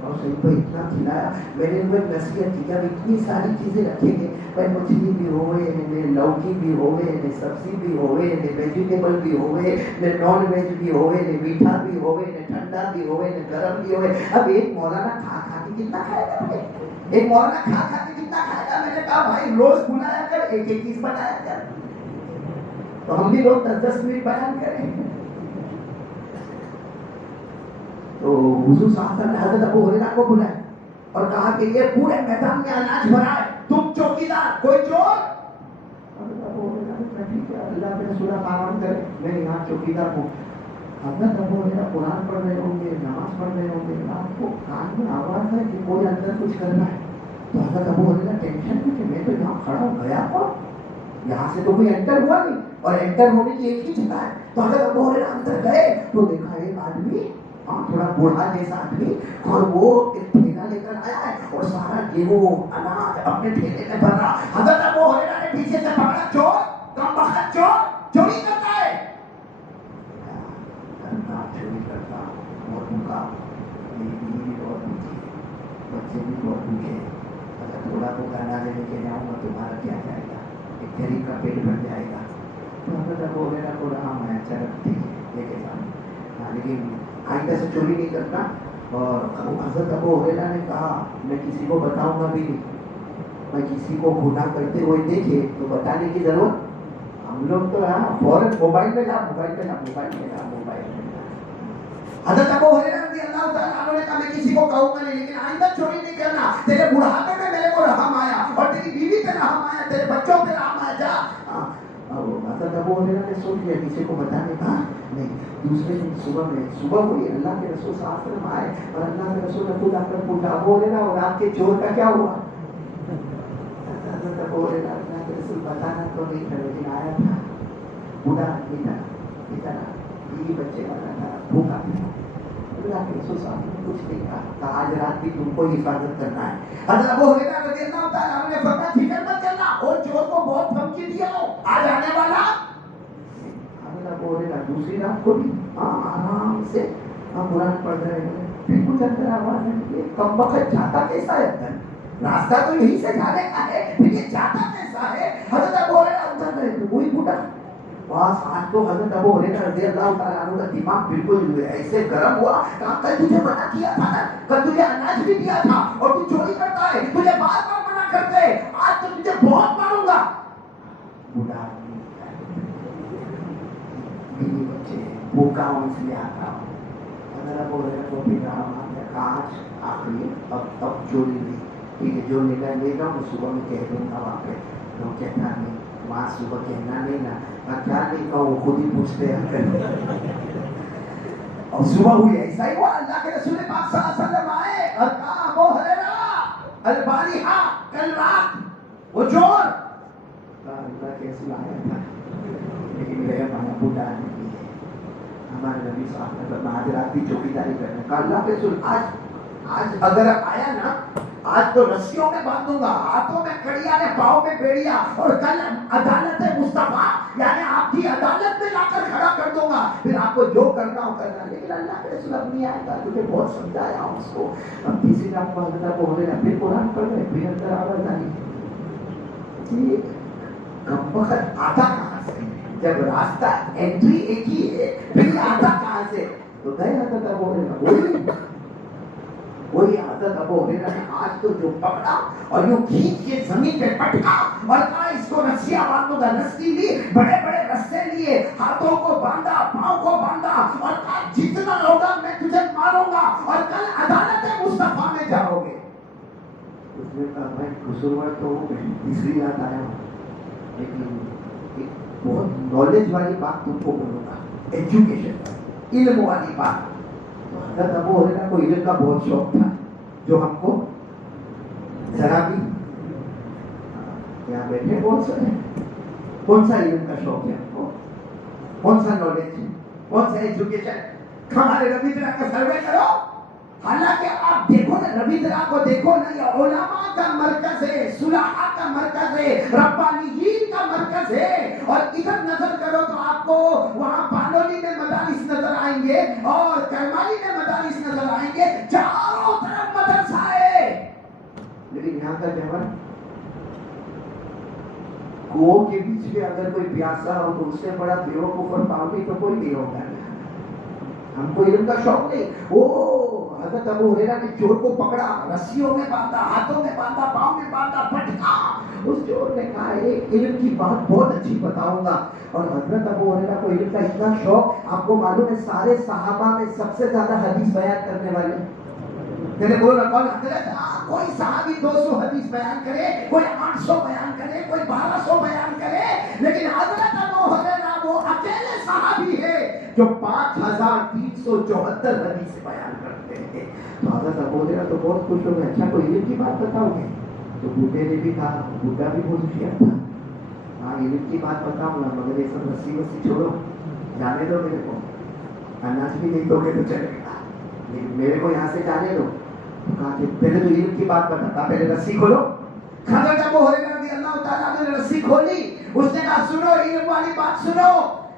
اور سعید بھائی اتنا کھلایا. میں نے انہیں نصیحت کی جب اتنی ساری چیزیں رکھیں گے بھائی مچھلی بھی ہوئے لوکی بھی ہوئے سبزی بھی ہوئے ویجیٹیبل بھی ہوئے نان ویج بھی ہوئے میٹھا بھی ہوئے ٹھنڈا بھی ہوئے گرم بھی ہوئے. اب ایک مولانا کھا کے کتنا کھائے گا؟ ایک مولانا کھا کے کتنا کھائے گا؟ میں نے کہا بھائی روز بلایا کر ایک چیز بنایا کر تو ہم بھی روز 10 منٹ بیان کریں. تو حضور صاحب نے حضرت ابو ہریرہ کو بلایا اور کہا کہ یہ پورے میدان میں اناج بھرا ہے تم چوکیدار کوئی چور. حضرت ابو ہریرہ نے ٹھیک ہے اللہ کے رسول آرام کرے, میں یہاں چوکیدار ہوں. حضرت ابو ہریرہ قرآن پڑھ رہے ہوں گے, نماز پڑھ رہے ہوں گے, آپ کو کان میں آواز ہے کہ کوئی اندر کچھ کر رہا ہے. تو حضرت ابو ہریرہ ٹینشن میں کہ میں تو یہاں کھڑا ہوں, گیا کون, یہاں سے تو کوئی انٹر ہوا نہیں, اور انٹر ہونے کی ایک ہی جگہ ہے. تو حضرت ابو ہریرہ اندر گئے تو دیکھا ایک آدمی, تھوڑا بوڑھا جیسا آدمی, اور وہ ایک تھیلا لے کر آیا ہے اور سارا گیہوں اناج اپنے تھیلے میں بھر رہا. حضرت ابو ہریرہ نے پیچھے سے پکڑا, چور, کم بخت چور, چوری کرتا ہے. چوری کرتا اور بھوکا, میری بیوی بھی بہت بھوکی ہے, بچے بھی بہت بھوکے ہیں, اگر تھوڑا تو کھانا لے کے جاؤں گا تمہارا کیا جائے گا, ایک غریب کا پیٹ بھر جائے گا. تو حضرت ابو ہریرہ کو رہا, میں اچھا رکھتی لے کے جاؤں, لیکن آئندہ سے چوری نہیں کرنا. اور حضرت ابو ہریرہ نے کہا میں کسی کو بتاؤں گا بھی نہیں, میں کسی کو گناہ کرتے ہوئے دیکھے تو بتانے کی ضرورت. ہم لوگ تو فوراً موبائل میں جا, موبائل میں جا, موبائل میں جا, موبائل میں جا. حضرت ابو ہریرہ رضی اللہ تعالیٰ عنہ نے کہا میں کسی کو کہوں گا نہیں, لیکن آئندہ چوری نہیں کرنا. تیرے بڑھاپے میں میرے کو رحم آیا, اور تیری بیوی پہ رحم آیا, تیرے بچوں پہ رحم آیا, جا. حضرت ابو ہریرہ نے سوچ لیا کسی کو بتانے کا نہیں. دوسرے دن صبح ہوئی, اللہ کے رسول صلی اللہ علیہ وسلم آئے, اور اللہ کے رسول نے خود آ کر پوچھا, ابو ہریرہ اور آپ کے چور کا کیا ہوا؟ حضرت ابو ہریرہ اللہ کے رسول بتانا تو نہیں تھا, لیکن آیا تھا, بوڑھا آدمی تھا, اتنا بیوی بچے والا تھا, بھوکا تھا. اللہ کے رسول صاحب نے کچھ نہیں کہا, آج رات بھی تم کو حفاظت کرنا ہے. حضرت ابو ہریرہ رضی اللہ تعالیٰ عنہ نے فرمایا فکر مت کرنا, اور چور کو بہت دھمکی دیا ہو, آج آنے والا. حضرت ابو ہریرہ دوسری رات کو بھی آرام سے قرآن پڑھ رہے ہیں. پھر کچھ اندر آواز ہے, کم وقت جاتا کیسا ہے اندر, راستہ تو یہیں سے جانے کا ہے, پھر یہ جاتا کیسا ہے. حضرت ابو ہریرہ اندر گئے تو وہی بوڑھا. بس آج تو حضرت ابو ہریرہ رضی اللہ تعالیٰ عنہ کا دماغ بالکل ایسے گرم ہوا, کہا کل تجھے منع کیا تھا نا, کل تجھے اناج بھی دیا تھا, اور تو چوری کرتا ہے, تجھے بار بار منع کرتے, آج تو تجھے بہت ماروں گا. بوڑھا بیوی بچے بھوکا ہوں اس لیے آتا ہوں. حضرت ابو ہریرہ کو بھی کہا آج آخری, اب چوری نہیں, ٹھیک ہے جو نکل لے گا میں صبح میں کہہ دوں گا وہاں پہ. تو کہنا نہیں, وہاں صبح کہنا نہیں نا, میں کیا نہیں کہوں, وہ خود ہی پوچھتے ہیں. اور صبح ہوئی, ایسا ہی ہوا, اللہ کے رسول پاک صلی اللہ علیہ وسلم آئے اور کہا ابو ہریرہ البارحہ, کل رات وہ چور. اللہ کے رسول آیا تھا, لیکن میرے ہمارا بوڑھا نہیں ہے. ہمارے نبی صاحب نے فرمایا آج رات کی چوکیداری کرنے کا. اللہ کے رسول آج اگر آیا نا, آج تو رسیوں میں باندھوں گا, ہاتھوں میں کڑیاں نے, پاؤں میں بیڑیاں, اور کل عدالت مصطفیٰ یعنی آپ کی عدالت میں لا کر کھڑا کر دوں گا, پھر آپ کو جو کرنا ہو کرنا. لیکن اللہ کے رسول اب نہیں آئے گا, تجھے بہت سمجھایا ہوں اس کو. اب تیسری رات کو حضرت ابو ہریرہ پھر قرآن پڑھ رہے, پھر اندر آواز آئی, جی کم وقت آتا کہاں سے, جب راستہ انٹری ایک ہی ہے, پھر آتا کہاں سے. تو گئے حضرت ابو ہریرہ, وہی حضرت ابو ہریرہ نے آج تو جو پکڑا اور یوں کھینچ کے زمین پہ پٹکا اور کہا اس کو رسیاں باندھوں گا. رسی لی, بڑے بڑے رسے لیے, ہاتھوں کو باندھا, پاؤں کو باندھا, اور کہا جتنا ہوگا میں تجھے ماروں گا, اور کل عدالت مصطفیٰ میں جاؤ گے. اس نے کہا بھائی قصوروار تو ہوں میں, تیسری رات آیا ہوں, لیکن ایک بہت نالج والی بات تم کو بولوں گا, ایجوکیشن, علم والی بات. حضرت ابو ہریرہ کو علم کا بہت شوق تھا, جو ہم کو ذرا بھی یہاں بیٹھے کون سا علم کا شوق ہے ہم کو, کون سا نالج, کون سا ایجوکیشن. ہمارے ربیندرا کا سروے کرو, حالانکہ آپ دیکھو نا ربیندرا کو دیکھو نا, یہ علماء کا مرکز ہے, صلحاء کا مرکز ہے, ربانیین کا مرکز ہے. اور ادھر نظر کرو تو آپ کو وہاں پانولی میں مدارس نظر آئیں گے, اور کرمالی میں مدارس نظر آئیں گے, چاروں طرف مدرسہ ہے. لیکن یہاں کا جوان کنووں کے بیچ میں اگر کوئی پیاسا ہو تو اس سے بڑا بیوقوف اور پاگل تو کوئی نہیں ہوگا. ہم کو علم کا شوق نہیں. وہ حضرت ابو ہریرہ نے چور کو پکڑا, رسیوں میں باندھا, ہاتھوں میں باندھا, پاؤں میں باندھا, پٹکا. اس چور نے کہا ایک علم کی بات بہت اچھی بتاؤں گا. اور حضرت ابو ہریرہ کو علم کا اتنا شوق, آپ کو معلوم ہے سارے صحابہ میں سب سے زیادہ حدیث بیان کرنے والے تیرے بولو نا کون حضرت کوئی صحابی 200 حدیث بیان کرے, کوئی 800 بیان کرے, کوئی 1200 بیان کرے, لیکن حضرت ابو ہریرہ وہ اکیلے صحابی ہے جو 5374 حدیث بیان کرتے ہیں. تو حضرت ابو ہریرہ تو بہت خوش ہو گئے, اچھا کوئی علم کی بات بتاؤ گے؟ تو بوڑھے نے بھی کہا, بوڑھا بھی بہت ہوشیار تھا, ہاں علم کی بات بتاؤں گا مگر یہ سب رسی وسی چھوڑو, جانے دو میرے کو, اناج بھی نہیں دو گے تو چلے گا, لیکن میرے کو یہاں سے جانے دو. کہا کہ پہلے تو علم کی بات بتاتا, پہلے رسی کھولو. حضرت ابو ہریرہ رضی اللہ تعالیٰ عنہ نے رسی کھولی. اس نے کہا سنو علم والی بات سنو,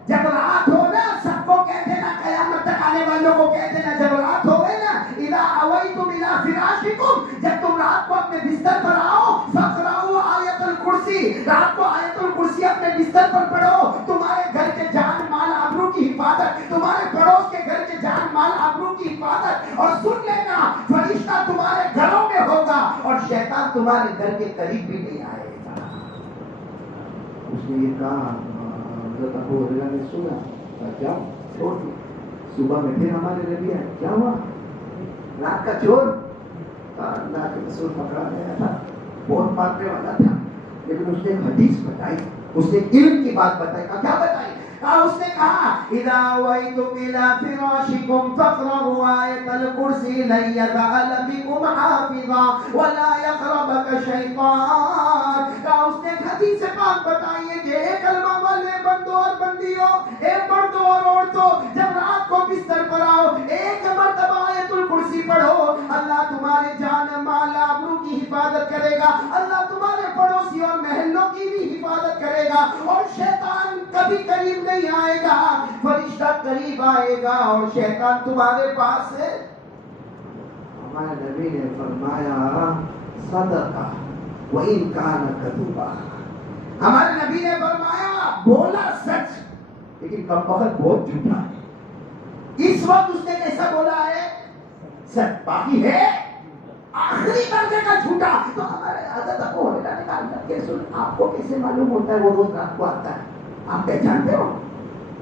جب رات ہو نا سب کو کہہ دینا, قیامت تک آنے والوں کو کہہ دینا, جب رات ہو گئی نا اذا اویتم الی فراشکم, جب تم رات کو اپنے بستر پر آؤ, فقرؤوا آیت الکرسی, رات کو آیت الکرسی اپنے بستر پر پڑھو. تمہارے گھر کے جان مال آبرو کی حفاظت, تمہارے پڑوس کے گھر کے جان مال آبرو کی حفاظت. اور سن لینا فرشتہ تمہارے گھروں میں ہوگا اور شیطان تمہارے گھر کے قریب بھی نہیں آئے گا. اس نے یہ کہا, حضرت ابو ہریرہ نے سنا, کیا چھوڑ دیا. صبح میں پھر ہمارے نبی آئے, کیا ہوا رات کا چور؟ اللہ کے رسول پکڑا گیا تھا, بہت مارنے والا تھا, لیکن اس نے ایک حدیث بتائی, اس نے علم کی بات بتائی. کیا بتائی؟ اس نے کہا اذا اویتم الی فراشکم فاقرؤوا آیت الکرسی لن یجعل بکم حافظا ولا یقربک شیطان. اس نے ایک حدیث پاک بتائی ہے کہ اے کلمہ والے بندوں اور بندیوں, اے مردوں اور عورتوں, جب رات کو بستر پر آؤ ایک مرتبہ آیت الکرسی پڑھو, اللہ تمہارے جان مال آبرو کی حفاظت کرے گا, اللہ تمہارے پڑوسی اور محلوں کی بھی حفاظت کرے گا, اور شیطان کبھی قریب نہیں آئے گا, فرشتہ قریب آئے گا اور شیطان تمہارے پاس ہے. ہمارے نبی نے فرمایا صدقہ وَإِن كَانَ كَذُوبًا. ہمارے نبی نے فرمایا بولا سچ, لیکن کم وقت بہت جھوٹا ہے. اس وقت اس نے کیسا بولا ہے؟ سچ, باقی ہے آخری درجے کا جھوٹا. تو ہمارے حضرت ابو ہریرہ نے کہا اللہ کے رسول آپ کو کیسے معلوم ہوتا ہے وہ روز رات کو آتا ہے, آپ پہچانتے ہو؟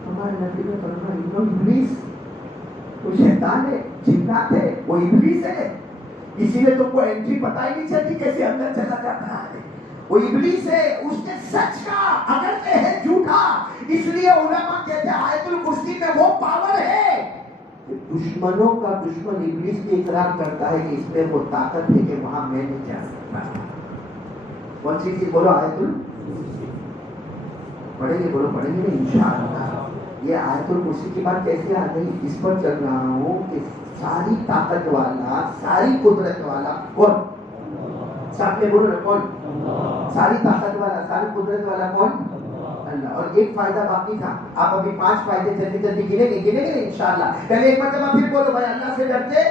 ہمارے نبی نے فرمایا ابلیس, وہ شیطان ہے, جنات ہے, وہ ابلیس ہے, اسی لیے تم کو انٹری پتہ ہی نہیں چلتی کیسے اندر چلا جاتا ہے. وہ ابلیس ہے, اس نے سچ کہا اگر کہ ہے جھوٹا. اس لیے علماء کہتے ہیں آیت الکرسی میں وہ پاور ہے کہ دشمنوں کا دشمن ابلیس بھی اقرار کرتا ہے کہ اس میں وہ طاقت ہے کہ وہاں میں نہیں جا سکتا. کون سی چیز بولو؟ آیت الکرسی. پڑھیں گے؟ بولو پڑھیں گے انشاءاللہ. یہ آیت الکرسی کی بات کیسے آ گئی؟ اس پر چل رہا ہوں کہ ساری طاقت والا, ساری قدرت والا کون؟ ساتھ میں بولو نا کون؟ ساری طاقت والا, ساری قدرت والا کون؟ اللہ. اور ایک فائدہ باقی تھا, آپ ابھی 5 فائدے جلدی جلدی گنے گے انشاءاللہ. پہلے ایک مرتبہ پھر بولو بھائی اللہ سے ڈرتے,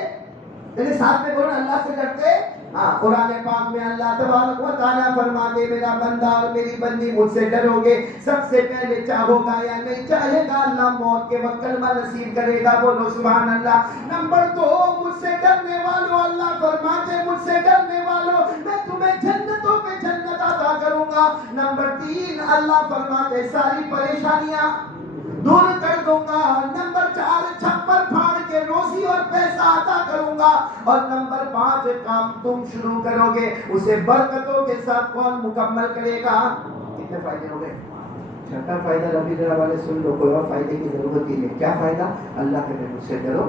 پہلے ساتھ میں بولو اللہ سے ڈرتے. ہاں, قرآن پاک میں اللہ تبارک و تعالیٰ فرماتے میرا بندہ اور میری بندی مجھ سے ڈرو گے, سب سے پہلے چاہو گا یا نہیں چاہے گا اللہ موت کے وقت کلمہ نصیب کرے گا, بولو سبحان اللہ. نمبر 2, مجھ سے ڈرنے والوں, اللہ فرماتے مجھ سے ڈرنے والوں میں تمہیں جنتوں پہ جنت عطا کروں گا. نمبر 3, اللہ فرماتے ساری پریشانیاں دور کر دوں گا. نمبر 4, چھپر پھاڑ کے روزی اور پیسہ عطا کروں گا. اور نمبر 5, کام تم شروع کرو گے اسے برکتوں کے ساتھ کون مکمل کرے گا؟ کتنے فائدے ہو گئے؟ 6واں فائدہ ربی ذرا والے سن لو, کوئی اور فائدے کی ضرورت ہی نہیں. کیا فائدہ؟ اللہ کے مجھ سے ڈرو.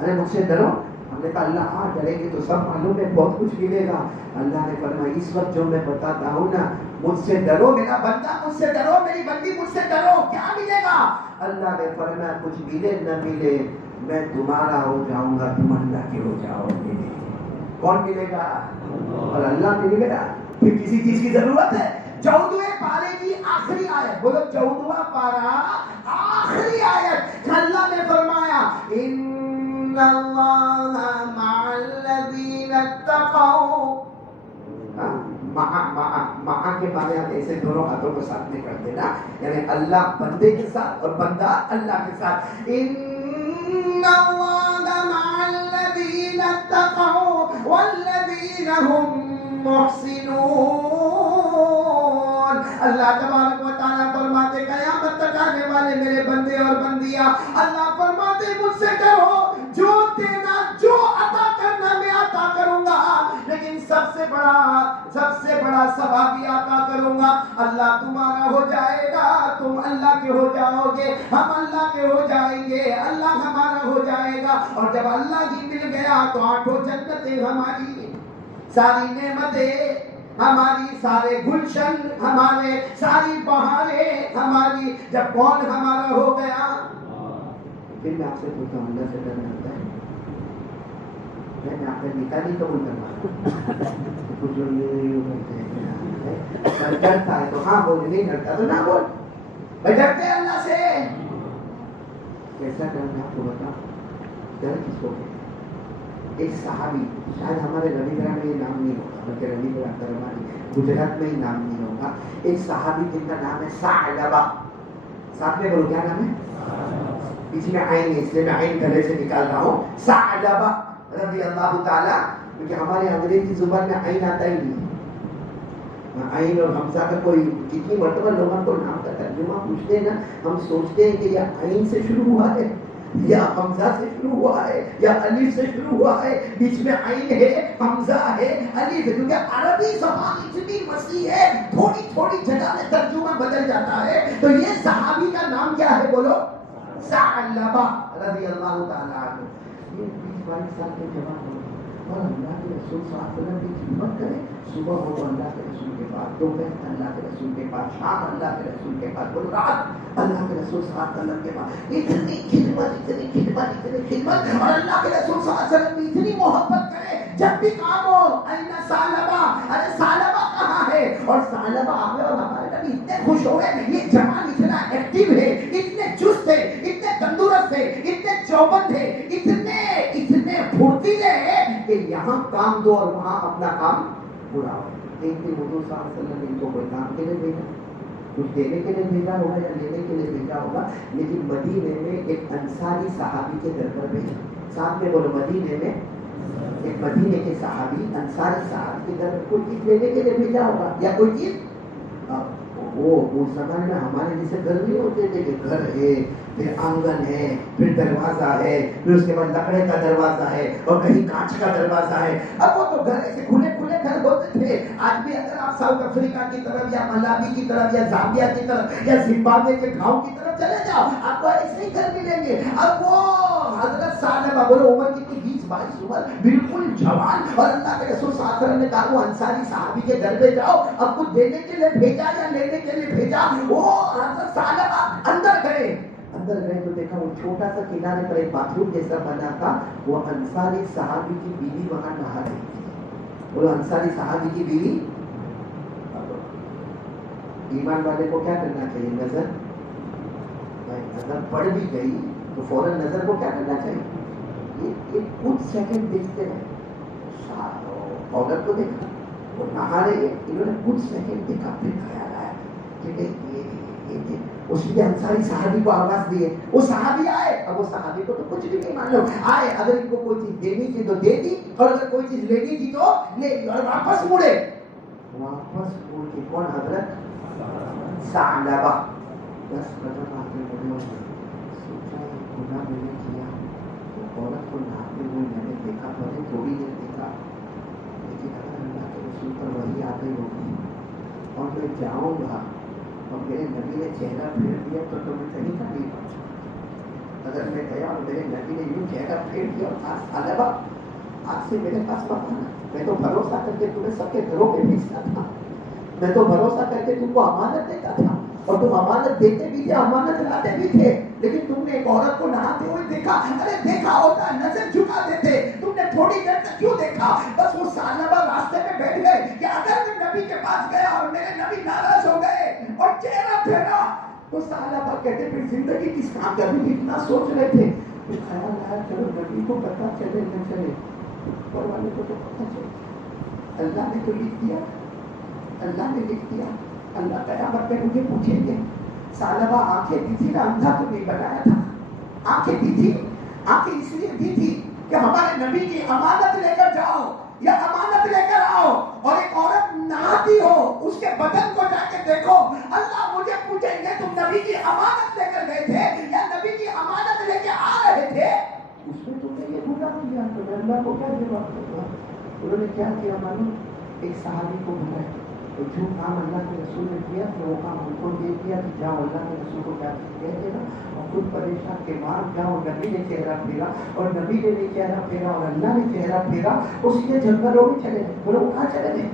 ارے مجھ سے ڈرو. ہم نے کہا اللہ ہاں ڈریں گے تو سب معلوم ہے بہت کچھ ملے گا. اللہ نے فرمایا اس وقت جو میں بتاتا ہوں نا, مجھ سے ڈرو, میرا بندہ مجھ سے ڈرو, میری بندی مجھ سے ڈرو. کیا ملے گا؟ اللہ نے فرمایا کچھ ملے نہ ملے میں تمہارا ہو جاؤں گا, تم اللہ کے ہو جاؤ گے. کون ملے گا؟ اور اللہ ملے گا. پھر کسی چیز کی ضرورت ہے؟ 14ویں پارے کی آخری آیت, بولو 14واں پارہ آخری آیت. اللہ نے فرمایا ان اللہ مع الذین اتقوا. ماں کے معنی آپ ایسے دونوں ہاتھوں کو ساتھ میں کر دینا, یعنی اللہ بندے کے ساتھ اور بندہ اللہ کے ساتھ. ان اللہ مع الذین اتقوا والذین هم محسنون. اللہ تبارک و تعالیٰ فرماتے قیامت تک آنے والے میرے بندے اور بندیاں, اللہ فرماتے مجھ سے ڈرو, جو دینا جو عطا کرنا میں بڑا ثواب عطا کروں گا. اللہ تمہارا ہو جائے گا, تم اللہ کے ہو جاؤ گے, ہم اللہ کے ہو جائیں گے, اللہ ہمارا ہو جائے گا. اور جب اللہ ہی مل گیا تو 8 جنتیں ہماری, ساری نعمتیں ہماری, سارے گلشن ہمارے, ساری بہاریں ہماری. جب کون ہمارا ہو گیا, پھر میں آپ سے پوچھتا ہوں اللہ سے ڈرنا ہوتا ہے؟ میں آپ کا نکاح نہیں قبول کرنا کچھ جو ڈرتا ہے تو ہاں بول, نہیں ڈرتا تو نہ بول. میں ڈرتے ہیں اللہ سے. کیسا ڈر میں آپ کو بتاؤں, ڈر کس کو کہتے ہیں؟ ایک صحابی, شاید ہمارے ربی گرہ میں یہ نام نہیں ہوگا, بلکہ ربی گرہ ہماری گجرات میں ہی نام نہیں ہوگا. ایک صحابی جن کا نام ہے ثعلبہ. ساتھ میں بولو کیا نام ہے؟ بیچ میں عین ہے, اس لیے میں عین گلے سے نکال رہا ہوں. ثعلبہ رضی اللہ تعالیٰ, کیونکہ ہمارے انگریزی زبان میں عین آتا ہی نہیں. عین اور حمزہ کا کوئی جتنی مرتبہ لوگوں کو نام کا ترجمہ پوچھتے ہیں نا, ہم سوچتے ہیں کہ یہ عین سے شروع ہوا ہے یا حمزہ سے شروع ہوا ہے یا الف سے شروع ہوا ہے. بیچ میں عین ہے, حمزہ ہے, الف ہے, کیونکہ عربی زبان اتنی وسیع ہے, تھوڑی تھوڑی جگہ میں ترجمہ بدل جاتا ہے. تو یہ صحابی کا نام کیا ہے بولو؟ ثعلبہ رضی اللہ تعالیٰ عنہ. یہ 20-22 سال کے جوان ہو اور اللہ کے رسول صلی اللہ علیہ وسلم کی خدمت کرے. صبح ہو تو اللہ کے رسول کے پاس, دوپہر اللہ کے رسول کے پاس, شام اللہ کے رسول کے پاس, رات اللہ کے رسول صلی اللہ علیہ وسلم کے پاس. اتنی خدمت, اتنی خدمت, اتنی خدمت. اور اللہ کے رسول صلی اللہ علیہ وسلم کی اتنی محبت کرے, جب بھی کام ہو این ثعلبہ, ارے ثعلبہ کہاں ہے؟ اور ثعلبہ آ گئے اور ہمارے نبی اتنے خوش ہو گئے. یہ جوان اتنا ایکٹیو ہے, اتنے چست ہے, اتنے تندرست ہے, اتنے چوبند ہے, اتنے پھرتیلے ہیں کہ یہاں کام دو اور وہاں اپنا کام پورا ہو. ایک دن حضور صلی اللہ علیہ وسلم نے ان کو کوئی کام کے لیے بھیجا, کچھ دینے کے لیے بھیجا ہوگا یا لینے کے لیے بھیجا ہوگا, لیکن مدینے میں ایک انصاری صحابی کے گھر پر بھیجا. ساتھ میں بولو, مدینے میں ایک مدینے کے صحابی, انصاری صحابی کے گھر پر کوئی چیز لینے کے لیے بھیجا ہوگا یا کوئی چیز. وہ اس زمانے میں ہمارے جیسے گھر نہیں ہوتے تھے کہ گھر ہے, پھر آنگن ہے, پھر دروازہ ہے, پھر اس کے بعد لکڑے کا دروازہ ہے اور کہیں کانچ کا دروازہ ہے. اب وہ تو گھر ایسے کھلے کھلے گھر ہوتے تھے. آج بھی اگر آپ ساؤتھ افریقہ کی طرف یا ملاوی کی طرف یا زامبیا کی طرف یا زمبابوے کے گاؤں کی طرف چلے جاؤ, آپ کو ایسے ہی گھر ملیں گے. اب وہ حضرت ثعلبہ, بولو عمر کتنی, 20-22 عمر, بالکل جوان, اور اللہ کے رسول صلی اللہ علیہ وسلم نے کہا وہ انصاری صحابی کے گھر پہ جاؤ, اب کچھ دینے کے لیے بھیجا یا لینے کے لیے بھیجا. وہ حضرت ثعلبہ اندر گئے تو دیکھا وہ چھوٹا سا کنارے پر ایک باتھ روم جیسا بنا تھا. وہ انصاری صحابی کی بیوی وہاں نہا رہی تھی. وہ انصاری صحابی کی بیوی. ایمان والے کو کیا کرنا چاہیے؟ نظر پڑ بھی گئی تو فوراً نظر کو کیا کرنا چاہیے؟ یہ کچھ سیکنڈ دیکھتے رہے. عورت کو دیکھا وہ نہا رہی ہے, انہوں نے کچھ سیکنڈ دیکھا, پھر خیال آیا کہ اس نے انصاری صحابی کو آواز دی ہے. وہ صحابی آئے, اب وہ صحابی کو تو کچھ بھی نہیں معلوم, آئے اگر ان کو کوئی چیز دینی تھی تو دے دی, اور اگر کوئی چیز لینی تھی تو لے لی, اور واپس مڑے. واپس مڑ کے کون؟ حضرت ثعلبہ 10 قدم آگے بڑھے اور سوچا یہ گناہ میں نے کیا. تو عورت کو نہاتے ہوئے میں نے دیکھا, بڑے تھوڑی دیر دیکھا, لیکن اگر اللہ کے رسول پر وحی آ گئی ہوگی اور میں جاؤں گا اور میرے نبی نے چہرہ پھیر دیا تو میں کہیں کا نہیں پہنچا. اگر میں گیا اور میرے نبی نے یوں چہرہ پھیر دیا اور ثعلبہ آج سے میرے پاس مت آنا, میں تو بھروسہ کر کے تمہیں سب کے گھروں پہ بھیجتا تھا, میں تو بھروسہ کر کے تم کو امانت دیتا تھا, اور تم امانت دیتے بھی تھے, امانت لاتے بھی تھے, لیکن تم نے ایک عورت کو نہاتے ہوئے دیکھا. ارے دیکھا ہوتا, نظر جھکا دیتے, تم نے تھوڑی دیر تک کیوں دیکھا؟ بس وہ ثعلبہ راستے میں بیٹھ گئے کہ اگر میں نبی کے پاس گیا اور میرے نبی ناراض ہو گئے اور چہرہ پھیرا تو ثعلبہ کہتے پھر زندگی کس کام کا, بھی اتنا سوچ رہے تھے. پھر خیال آیا چلو نبی کو پتا چلے نہ چلے, اوپر والے کو تو پتا چلے. اللہ نے تو لکھ دیا, اللہ نے لکھ دیا. اللہ قیامت میں مجھے پوچھیں گے ثعلبہ آنکھیں دی تھی نا, اندھا تو نہیں بنایا تھا. آنکھیں دی تھی, آنکھیں اس لیے دی تھی کہ ہمارے نبی کی امانت لے کر جاؤ یا امانت لے کر آؤ, اور ایک عورت نہاتی ہو اس کے بدن کو جا کے دیکھو. اللہ مجھے پوچھیں گے تم نبی کی امانت لے کر گئے تھے یا نبی کی امانت لے کے آ رہے تھے؟ اس میں تم نے یہ گناہ کیا, تو میں اللہ کو کیا جواب دوں گا؟ انہوں نے کیا کیا معلوم؟ ایک صحابی کو بلایا, تو جو کام اللہ کے رسول نے کیا تو وہ کام ہم کو دے دیا کہ جاؤ اللہ کے رسول کو کیا کہتے نا، اور خود پریشان کے مار جاؤ. نبی نے چہرہ پھیرا اور نبی نے نہیں چہرہ پھیرا اور اللہ نے چہرہ پھیرا. اس کے جنگلوں میں چلے گئے. بولو کہاں چلے گئے؟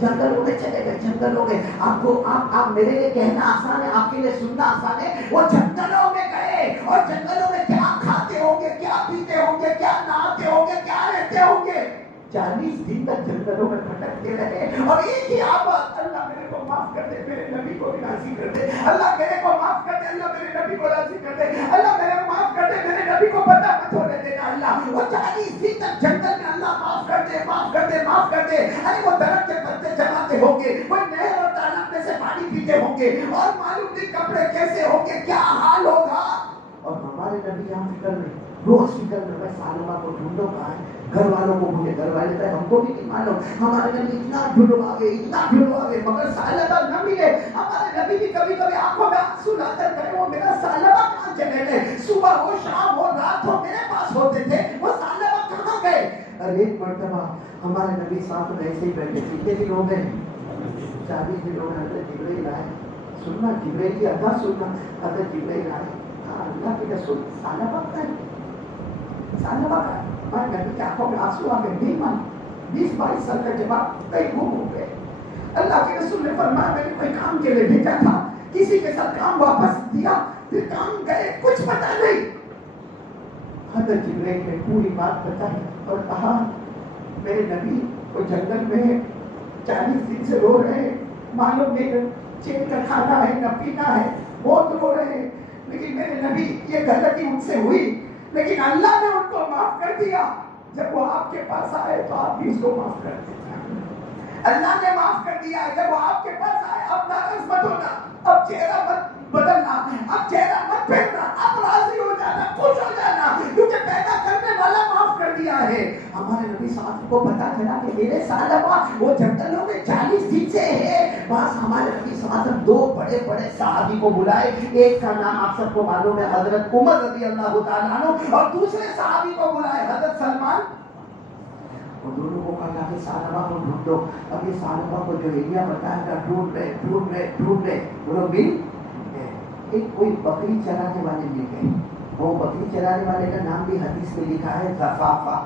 جنگلوں میں چلے گئے. جنگلوں میں آپ کو آپ میرے لیے کہنا آسان ہے، آپ کے لیے سننا آسان ہے. وہ جنگلوں میں گئے اور جنگلوں میں کیا کھاتے ہوں گے، کیا پیتے ہوں گے، کیا نہاتے ہوں گے، کیا رہتے ہوں گے. 40 دن تک جنگلوں میں بھٹکتے رہے اور ایک ہی آواز، اللہ میرے کو معاف کر دے، میرے نبی کو بھی راضی کر دے. اللہ میرے کو معاف کر دے، اللہ میرے نبی کو راضی کر دے. اللہ میرے کو معاف کر دے، میرے نبی کو پتہ مت ہونے دینا. اللہ وہ 40 دن تک جنگل میں اللہ معاف کر دے، معاف کر دے، معاف کر دے. ارے وہ درخت کے پتے چلاتے ہوں گے، وہ نہر اور تالاب میں سے پانی پیتے ہوں گے اور معلوم نہیں کپڑے کیسے ہوں گے، کیا حال ہوگا. اور ہمارے نبی یہاں فکر میں، روز فکر میں، میں سالمہ کو ڈھونڈو کہاں ہے. گھر والوں کو مجھے گھر والے ہم کو بھی نہیں معلوم. ہمارے نبی اتنا ڈھونڈوا گئے، اتنا ڈھونڈوا گئے، مگر سالبہ نہ ملے. ہمارے نبی بھی کبھی کبھی آنکھوں میں آنسو لا کر کہے وہ میرا سالبہ کہاں چلے گئے. صبح ہو، شام ہو، رات ہو، میرے پاس ہوتے تھے، وہ سالبہ کہاں گئے. اور ایک مرتبہ ہمارے نبی ساتھ میں ایسے ہی بیٹھے. کتنے دن ہو گئے؟ 40 دن ہو گئے. حضرت جبرائیل آئے. سننا جبرائیل کی ادا سننا. حضرت جبرائیل آئے. اللہ کے رسول سالبہ کا ہے، سالبہ کا ہے. ہمارے نبی کی آنکھوں میں آنسو آ گئے. نہیں مان 20-22 سال کا جواب کئی گم ہو گئے. اللہ کے رسول نے فرمایا میں نے کوئی کام کے لیے بھیجا تھا، کسی کے ساتھ کام واپس دیا، پھر کام گئے، کچھ پتا نہیں. حضرت جبرائیل نے پوری بات بتائی اور کہا میرے نبی وہ جنگل میں 40 دن سے رو رہے، معلوم نہیں چین کا کھانا ہے نہ پینا ہے، بہت رو رہے. لیکن میرے نبی یہ غلطی ان سے ہوئی، لیکن اللہ نے ان کو معاف کر دیا. جب وہ آپ کے پاس آئے تو آپ بھی اس کو معاف کر دیتے. اللہ نے معاف کر دیا ہے. جب وہ آپ کے پاس آئے اب ناراض مت ہونا، اب چہرہ مت بدلنا، اب چہرہ مت پھیرنا، اب راضی ہو جانا، خوش ہو جانا، کیونکہ پیدا کرنے والا معاف کر دیا ہے. ہمارے نبی صاحب کو پتا چلا کہ میرے سالبہ وہ جنگلوں میں 40 دن سے ہے. بس ہمارے نبی صاحب 2 بڑے بڑے صحابی کو بلائے. ایک کا نام آپ سب کو معلوم ہے، حضرت عمر رضی اللہ تعالیٰ عنہ، اور دوسرے صحابی کو بلائے حضرت سلمان. اور دونوں کو کہا کہ سالبہ کو ڈھونڈو. اب یہ سالبہ کو جو ایریا بتایا تھا ڈھونڈ رہے بولو مل گئے. ایک کوئی بکری چرانے والے مل گئے. وہ بکری چرانے والے کا نام بھی حدیث میں لکھا ہے رفافہ.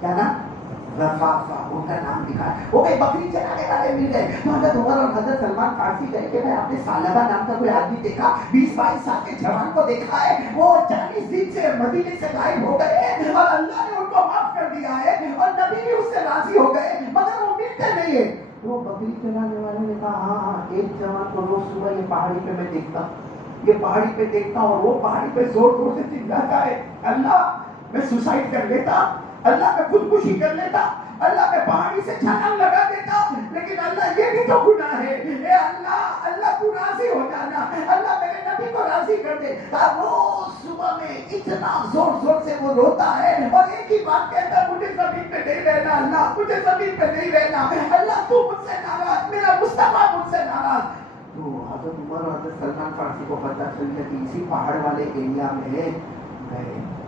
کیا نام؟ رفافہ، ان کا نام لکھا ہے. وہ کوئی بکری چرانے والے مل گئے. تو حضرت عمر اور حضرت سلمان فارسی کہے کہ میں آپ نے سالبہ نام کا کوئی آدمی دیکھا، 20-22 سال کے جوان کو دیکھا ہے، وہ 40 دن سے مدینے سے غائب ہو گئے ہیں اور اللہ نے ان کو معاف کر دیا ہے اور نبی بھی اس سے راضی ہو گئے، مگر وہ ملتے نہیں ہے. وہ بکری چرانے والے نے کہا ہاں ایک جوان کو روز صبح یہ پہاڑی پہ میں دیکھتا ہوں، یہ پہاڑی پہ دیکھتا ہوں اور وہ پہاڑی پہ زور زور سے چلاتا ہے اللہ میں سوسائڈ کر لیتا، اللہ میں خودکشی کر لیتا، اللہ میں پہاڑی سے چھلانگ لگا دیتا. لیکن اللہ یہ بھی تو گناہ ہے. اے اللہ، اللہ تو راضی ہو جانا، اللہ میرے نبی کو راضی کر دے. روز صبح میں اتنا زور زور سے وہ روتا ہے اور ایک ہی بات کہتا ہے مجھے زمین پہ نہیں رہنا، اللہ مجھے زمین پہ نہیں رہنا، اللہ تو مجھ سے ناراض، میرا مصطفیٰ مجھ سے ناراض. تو حضرت عمر اور حضرت سلمان فارسی کو پتہ چل گیا کہ اسی پہاڑ والے ایریا میں گئے.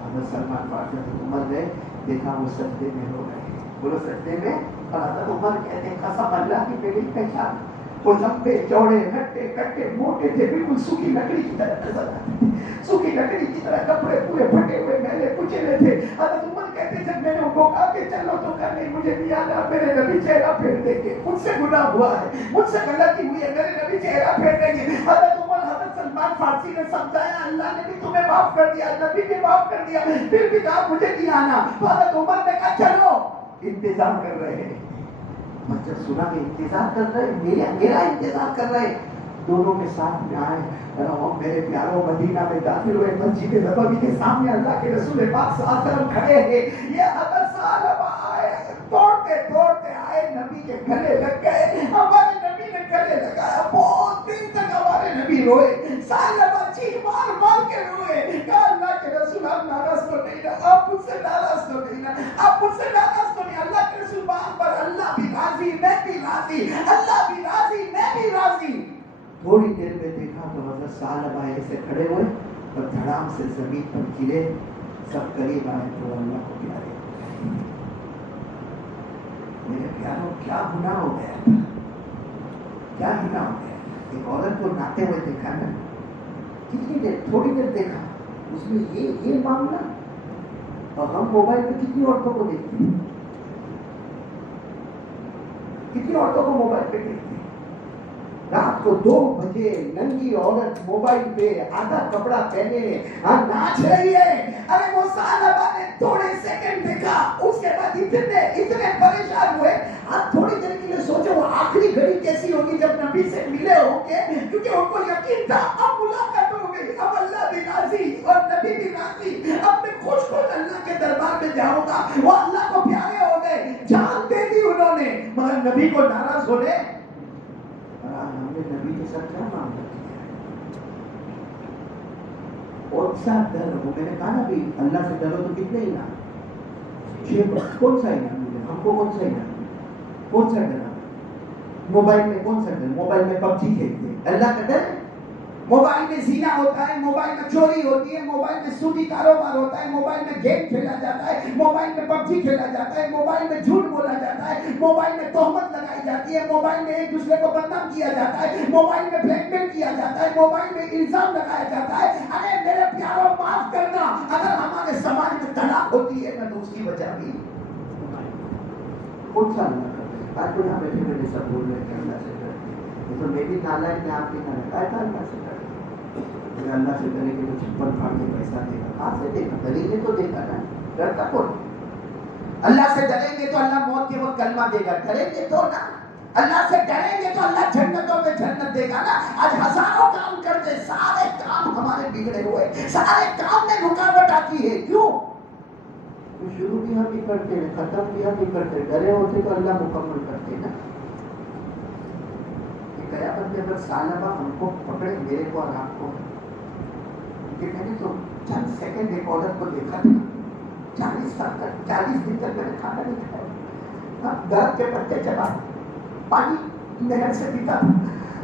حضرت سلمان فارسی حضرت عمر گئے، دیکھا وہ سجدے میں ہو رہے ہیں. بولو سجدے میں. اور حضرت عمر کہتے ہیں قسم اللہ کی میری پہچان، وہ لمبے چوڑے ہٹے کٹے موٹے تھے، بالکل سوکھی لکڑی کی طرح نظر آتے تھے، سوکھی لکڑی کی طرح، کپڑے پورے پھٹے ہوئے میلے کچلے تھے. حضرت عمر کہتے ہیں جب میں نے ان کو کہا کہ چلو تو کر نہیں، مجھے نہیں آنا، میرے نبی چہرہ پھیر دیں گے، مجھ سے گناہ ہوا ہے، مجھ سے غلطی ہوئی ہے، میرے نبی چہرہ پھیر دیں گے. حضرت عمر حضرت سلمان فارسی نے سمجھایا اللہ نے بھی تمہیں معاف کر دیا، نبی بھی معاف کر دیا، پھر بھی کہا مجھے نہیں آنا. تو حضرت عمر نے کہا چلو انتظار کر رہے ہیں. جب سنا کہ انتظار کر رہے، میرا انتظار کر رہے، دونوں کے ساتھ میں آئے اور میرے پیاروں مدینہ میں داخل ہوئے. مسجد نبوی کے سامنے اللہ کے رسول پاک صلی اللہ علیہ وسلم کھڑے ہیں. یہ حضرت صحابہ آئے، دوڑتے دوڑتے آئے، نبی کے گلے لگ گئے. ہمارے نبی نے گلے لگایا، بہت دن تک ہمارے نبی روئے، صحابہ چیخ مار مار کے روئے. کہا اللہ کے رسول آپ ناراض تو نہیں نا، آپ مجھ سے ناراض تو نہیں نا، آپ مجھ سے ناراض تو نہیں. اللہ کے رسول بار بار اللہ بھی راضی میں بھی راضی، اللہ بھی راضی میں بھی راضی. تھوڑی دیر میں دیکھا تو حضرت صحابہ ایسے کھڑے ہوئے اور دھڑام سے زمین پر گرے. سب قریب آئے تو اللہ کو پیارے. میرے پیاروں کیا گناہ ہو گیا تھا، کیا ہلا ہو گیا. ایک عورت کو نہاتے ہوئے دیکھا نا, کتنی دیر, تھوڑی دیر دیکھا, اس میں یہ معاملہ. اور ہم موبائل پہ کتنی عورتوں کو دیکھتے ہیں, کتنی عورتوں کو موبائل پہ دیکھتے ہیں. رات کو 2 بجے ننگی عورت موبائل پہ آدھا کپڑا پہنے ناچ رہی ہے. ارے وہ صحابہ نے تھوڑے سیکنڈ دیکھا, اس کے بعد اتنے پریشان ہوئے. آپ تھوڑی دیر کے لیے سوچو وہ آخری گھڑی کیسی ہوگی جب نبی سے ملے ہوں گے, کیونکہ ان کو یقین تھا اب ملاقات ہو گئی, اب اللہ بھی راضی اور نبی بھی راضی, اب میں خوش اللہ کے دربار میں جاؤں گا. وہ اللہ کو پیارے ہو گئے, جان دے دی انہوں نے, مگر نبی کو ناراض ہونے. ہم نے نبی کے ساتھ کیا معاملہ کیا اور ساتھ ڈر ہو. میں نے کہا نا بھی اللہ سے ڈرو تو کتنے انعام, کون سا انعام ملے ہم کو, کون سا انعام, کون سا ڈر. موبائل میں کون سا ڈر, موبائل میں PUBG کھیلتے ہیں, اللہ کا ڈر. موبائل میں زنا ہوتا ہے, موبائل میں چوری ہوتی ہے, موبائل میں سودی کاروبار ہوتا ہے, موبائل میں گیم کھیلا جاتا ہے, موبائل میں PUBG کھیلا جاتا ہے, موبائل میں جھوٹ بولا جاتا ہے, موبائل میں تہمت لگائی جاتی ہے, موبائل میں ایک دوسرے کو بدنام کیا جاتا ہے, موبائل میں بلیک میل کیا جاتا ہے, موبائل میں الزام لگایا جاتا ہے. ارے میرے پیاروں معاف کرنا, اگر ہمارے سماج میں طلاق ہوتی ہے نا تو اس کی وجہ بھی کون سا اللہ کرتے ہیں. آج کو یہاں بیٹھے بیٹھے سب بول رہے ہیں اللہ سے ڈرتے ہیں, تو میں بھی نالائق میں آپ کی نالائق تھا. اللہ سے ڈرتے, اللہ سے ڈریں گے تو چھپن پھاڑ کے پیسہ دے گا. کہاں سے دے گا, ڈریں گے تو دے گا نا, ڈرتا کون. اللہ سے ڈریں گے تو اللہ موت کے وقت کلمہ دے گا, ڈریں گے تو نا. اللہ سے ڈریں گے تو اللہ جنتوں میں جنت دے گا نا. آج ہزاروں کام کرتے, سارے کام ہمارے بگڑے ہوئے, سارے کام میں رکاوٹ آتی ہے. کیوں؟ شروع بھی ہم ہی کرتے ہیں, ختم بھی ہم ہی کرتے ہیں. ڈرے ہوتے تو اللہ مکمل کرتے نا. قیامت میں اگر ثعلبہ ہم کو پکڑے, میرے کو اور آپ کو, کہ میں نے تو چند سیکنڈ ایک عورت کو دیکھا تھا, 40 سال تک 40 دن تک میں نے کھانا نہیں کھایا, درد کے پتے چبا, پانی نہر سے پیتا تھا,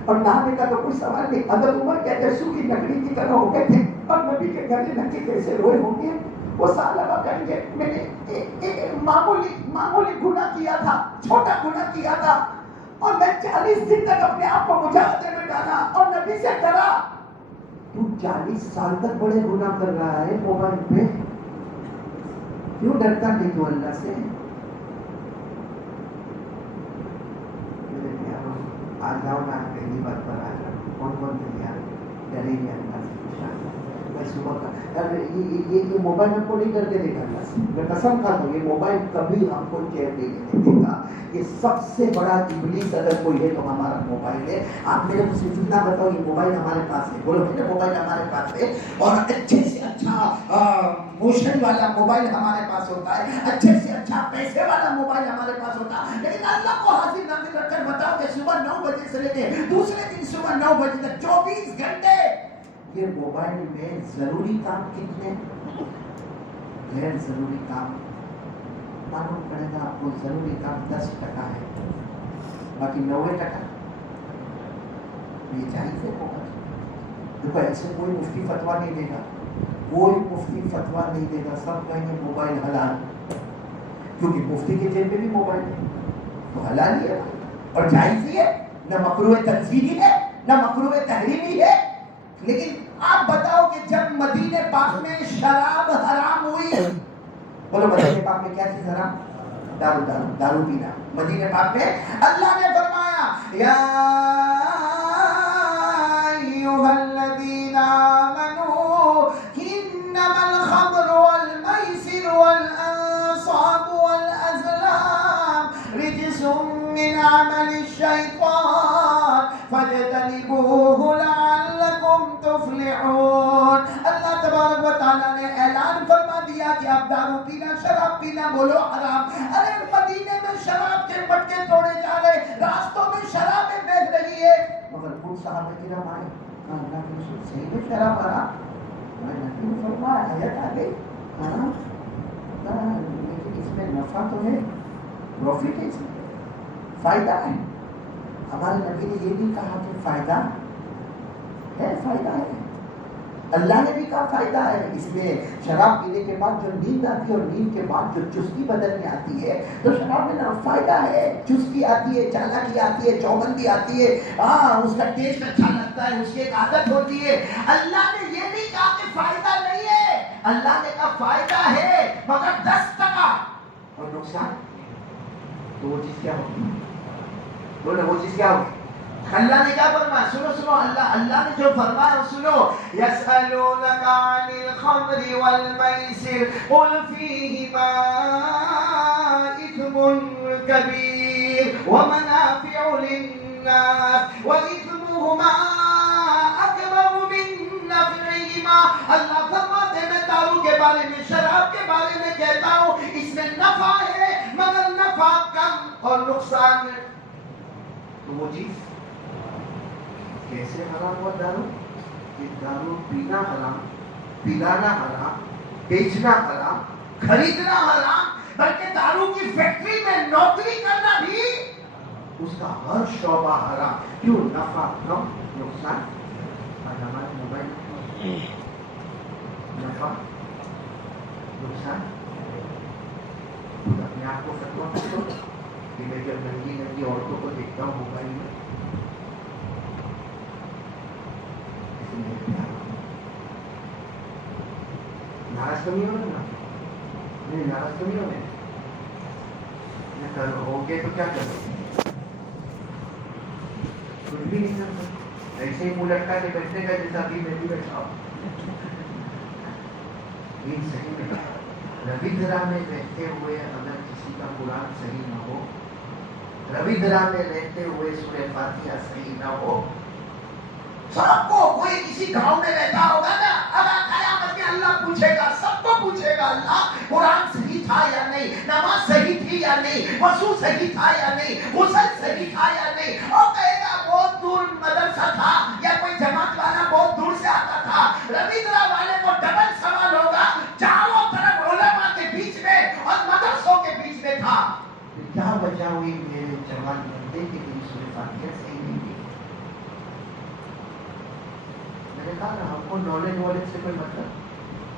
اور نہانے کا تو کوئی سوال نہیں. اگر عمر کہتے سوکھی لکڑی کی طرح ہو گئے تھے, اور نبی کے گھر ننگے کیسے روئے ہوں گے. وہ ثعلبہ کہیں گے میں نے معمولی گناہ کیا تھا, چھوٹا گناہ کیا تھا, اور میں 40 دن تک اپنے آپ کو مجاہدے میں ڈالا اور نبی سے ڈرا. تو 40 سال تک بڑے گناہ کر رہا ہے موبائل پہ, کیوں ڈرتا نہیں تو اللہ سے. آ جاؤ نا, پہلی بات پر آ جاؤ. کون تیار ڈرے گے اللہ سے؟ میں صبح کا یہ موبائل ہم کو نہیں ڈر کے دے گا اللہ سے, میں قسم کھا دوں یہ موبائل کبھی ہم کو چین نہیں دے گا. یہ سب سے بڑا ابلیس اگر کوئی ہے تو ہمارا موبائل ہے. آپ میرے کو صرف اتنا بتاؤ, یہ موبائل ہمارے پاس ہے, بولو میرے موبائل ہمارے پاس ہے, اور اچھے سے اچھا موشن والا موبائل ہمارے پاس ہوتا ہے, اچھے سے اچھا پیسے والا موبائل ہمارے پاس ہوتا ہے. لیکن اللہ کو حاضر ناظر رکھ کر بتاؤ کہ صبح 9 بجے سے لے کے دوسرے دن صبح 9 بجے تک 24 گھنٹے یہ موبائل میں ضروری کام کتنے, غیر ضروری کام معلوم پڑے گا آپ کو. ضروری کام 10% ہے, باقی 90% یہ چاہیے ہوگا. دیکھو ایسے کوئی مفتی فتوا نہیں دے گا, کوئی مفتی فتوا نہیں دے گا. سب کہیں گے موبائل حلال, کیونکہ مفتی کے جیب میں بھی موبائل ہے تو حلال ہی ہے اور جائز ہی ہے, نہ مکروہ تنزیہی ہے نہ مکروہ تحریمی ہے. لیکن آپ بتاؤ کہ جب مدینہ پاک میں شراب حرام ہوئی, بولو مدینہ پاک میں کیا چیز حرام؟ دارو پینا. مدینہ پاک میں اللہ نے فرمایا یا ایھا الذین آمنوا انما الخمر والمیسر والانصاب والازلام رجس من عمل الشیطان فاجتنبوه لعلکم تفلحون. اللہ تبارک و تعالیٰ نے اعلان فرما دیا کہ اب دارو پینا, شراب پینا بولو حرام. ارے مدینے میں شراب کے مٹکے توڑے جا رہے, راستوں میں شرابیں بیچ رہی ہے. مگر خود صحابہ کرام آئے, اللہ کے رسول صحیح میں شراب حرام, میں نبی نے فرمایا آیت آ گئی حرام, لیکن اس میں نفع تو ہے, پروفٹ ہے, اس میں فائدہ ہے. ہمارے نبی نے یہ بھی کہا کہ فائدہ ہے, فائدہ ہے. اللہ نے بھی کہا فائدہ ہے اس میں. شراب پینے کے بعد جو نیند آتی ہے اور نیند کے بعد جو چستی بدن میں آتی ہے تو شراب میں نا فائدہ ہے. چستی آتی ہے, چالاکی آتی ہے, چوبندی آتی ہے, اس کا ٹیسٹ اچھا لگتا ہے, اس کی ایک عادت ہوتی ہے. اللہ نے یہ نہیں کہا کہ فائدہ نہیں ہے, اللہ نے کہا فائدہ ہے مگر 10% اور نقصان. تو وہ چیز کیا ہوگی؟ بولو وہ چیز کیا ہوگی؟ اللہ نے کیا فرمایا؟ سنو اللہ نے جو فرمایا سنو. یسألونک عن الخمر والمیسر قل فیہما اثم کبیر ومنافع للناس واثمہما اکبر من نفعہما. اللہ فرماتے میں دارو کے بارے میں, شراب کے بارے میں کہتا ہوں اس میں نفع ہے مگر نفع کم اور نقصان ہے. تو وہ چیز کیسے حرام ہوا دارو؟ کہ دارو پینا حرام, پلانا حرام, بیچنا حرام, خریدنا حرام, بلکہ دارو کی فیکٹری میں نوکری کرنا بھی اس کا ہر شعبہ حرام. کیوں؟ نفع کم, نقصان. آج ہمارے موبائل نفع نقصان. اپنے آپ کو فتوا پوچھو کہ میں جب ننگی ننگی عورتوں کو دیکھتا ہوں موبائل میں ناراض تو نہیں ہونا نا؟ نہیں ناراض تو نہیں ہونے. ہو گئے تو کیا کرو؟ کچھ بھی نہیں کرتا, ایسے ہی منہ لٹکا کے بیٹھنے کا جیسا ابھی میں بھی بیٹھا ہوں. یہ صحیح نہیں. رویدرا میں رہتے ہوئے اگر کسی کا قرآن صحیح نہ ہو, رویدرا میں رہتے ہوئے سورہ فاتحہ صحیح نہ ہو, سب کو, کوئی کسی گاؤں میں رہتا ہوگا نا, اگر قیامت میں اللہ پوچھے گا, سب کو پوچھے گا اللہ قرآن صحیح تھا یا نہیں, نماز صحیح تھی یا نہیں, وضو صحیح تھا یا نہیں, غسل صحیح تھا یا نہیں. اور کہے گا بہت دور مدرسہ تھا یا کوئی جماعت والا بہت دور سے آتا تھا. رویدرا والے کو ڈبل سوال ہوگا, چاروں طرف علماء کے بیچ میں اور مدرسوں کے بیچ میں تھا, کیا وجہ ہوئی میرے جوان بندے کہ تیری سورہ فاتحہ صحیح نہیں تھی؟ میں نے کہا نا ہم کو نالج سے کوئی مطلب.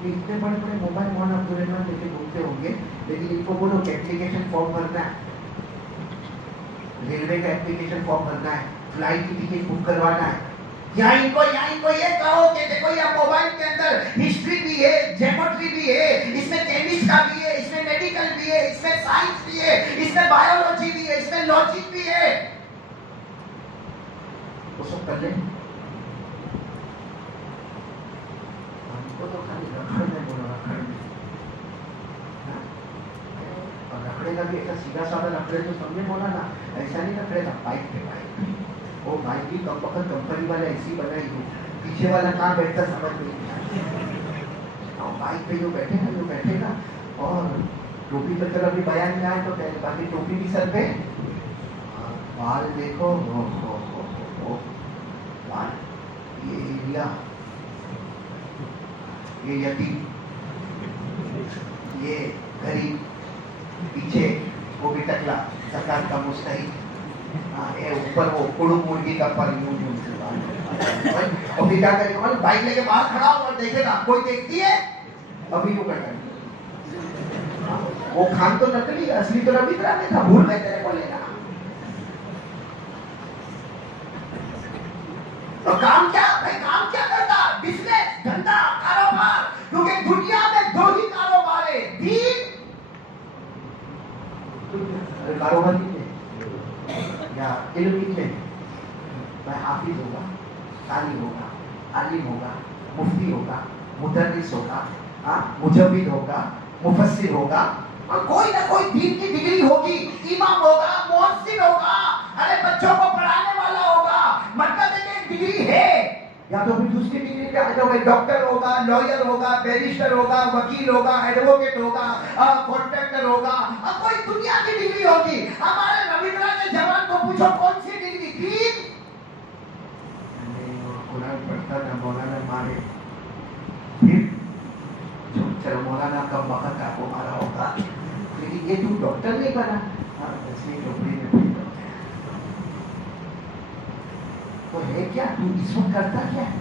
اتنے بڑے بڑے موبائل فون عبد الرحمان لے کے گھومتے ہوں گے, لیکن ان کو بولو کہ ایپلیکیشن فارم بھرنا ہے, ریلوے کا ایپلیکیشن فارم بھرنا ہے, فلائٹ کی ٹکٹ بک کروانا ہے. یا ان کو یہ کہو کہ دیکھو یہ موبائل کے اندر ہسٹری بھی ہے, جیومیٹری بھی ہے, اس میں کیمسٹ کا بھی ہے, اس میں میڈیکل بھی ہے, اس میں سائنس بھی ہے, اس میں بایولوجی بھی ہے, اس میں لاجک بھی ہے. وہ سب کر لیں. تو خالی رکھڑ میں بولو, رکھڑ میں. اور رکھڑے کا بھی ایسا سیدھا سادہ رکھڑے جو سب نے بولا نا, ایسا نہیں رکھڑے تھا, بائک پہ بائک. وہ بائک کی کم وقت کمپنی والا ایسی بنائی ہو, پیچھے والا کہاں بیٹھتا سمجھ نہیں. اور بائک پہ جو بیٹھے گا اور ٹوپی تو چلو ابھی بیان میں آئے تو پہلے باقی ٹوپی بھی سر پہ, بال دیکھو بال, یہ ایریا, یہ یتیم, یہ غریب, پیچھے وہ بھی ٹکلا سرکار کا مستحق, اوپر وہ کڑو مرغی کا پر یوں اور پھر کیا کرے گا, بائک لے کے باہر کھڑا ہو اور دیکھے گا کوئی دیکھتی ہے, ابھی یوں کرتا ہے. وہ خان تو نکلی, اصلی تو رویدرا میں تھا, بھول گئے تیرے کو لینا. اور کام کیا کرتا؟ بزنس, دھندا, کاروبار. کیونکہ دنیا میں دو ہی کاروبار ہے, دین کاروبار کتنے یا علم کتنے. میں حافظ ہوگا, قاری ہوگا, عالم ہوگا, مفتی ہوگا, مدرس ہوگا, مجوید ہوگا, مفسر ہوگا, اور کوئی نہ کوئی دین کی ڈگری ہوگی, امام ہوگا, مؤذن ہوگا, ارے بچوں کو پڑھانے والا ہوگا. مطلب ہے کہ ڈگری ہے. یا تو پھر دوسری ڈگری پہ آ جاؤ, ڈاکٹر ہوگا, لائر ہوگا, بیرسٹر ہوگا, وکیل ہوگا, ایڈوکیٹ ہوگا, کانٹریکٹر ہوگا, اور کوئی دنیا کی ڈگری ہوگی. ہمارے رویدرا کے جوان کو پوچھو کون سی ڈگری تھی؟ قرآن پڑھتا تھا, مولانا مارے, پھر چلو مولانا کا وقت آپ کو مارا ہوگا, لیکن یہ تو ڈاکٹر نہیں بنا. دسویں ڈوبری میں بھی تو ہے کیا, تو اس وقت کرتا کیا ہے؟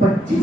25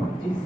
25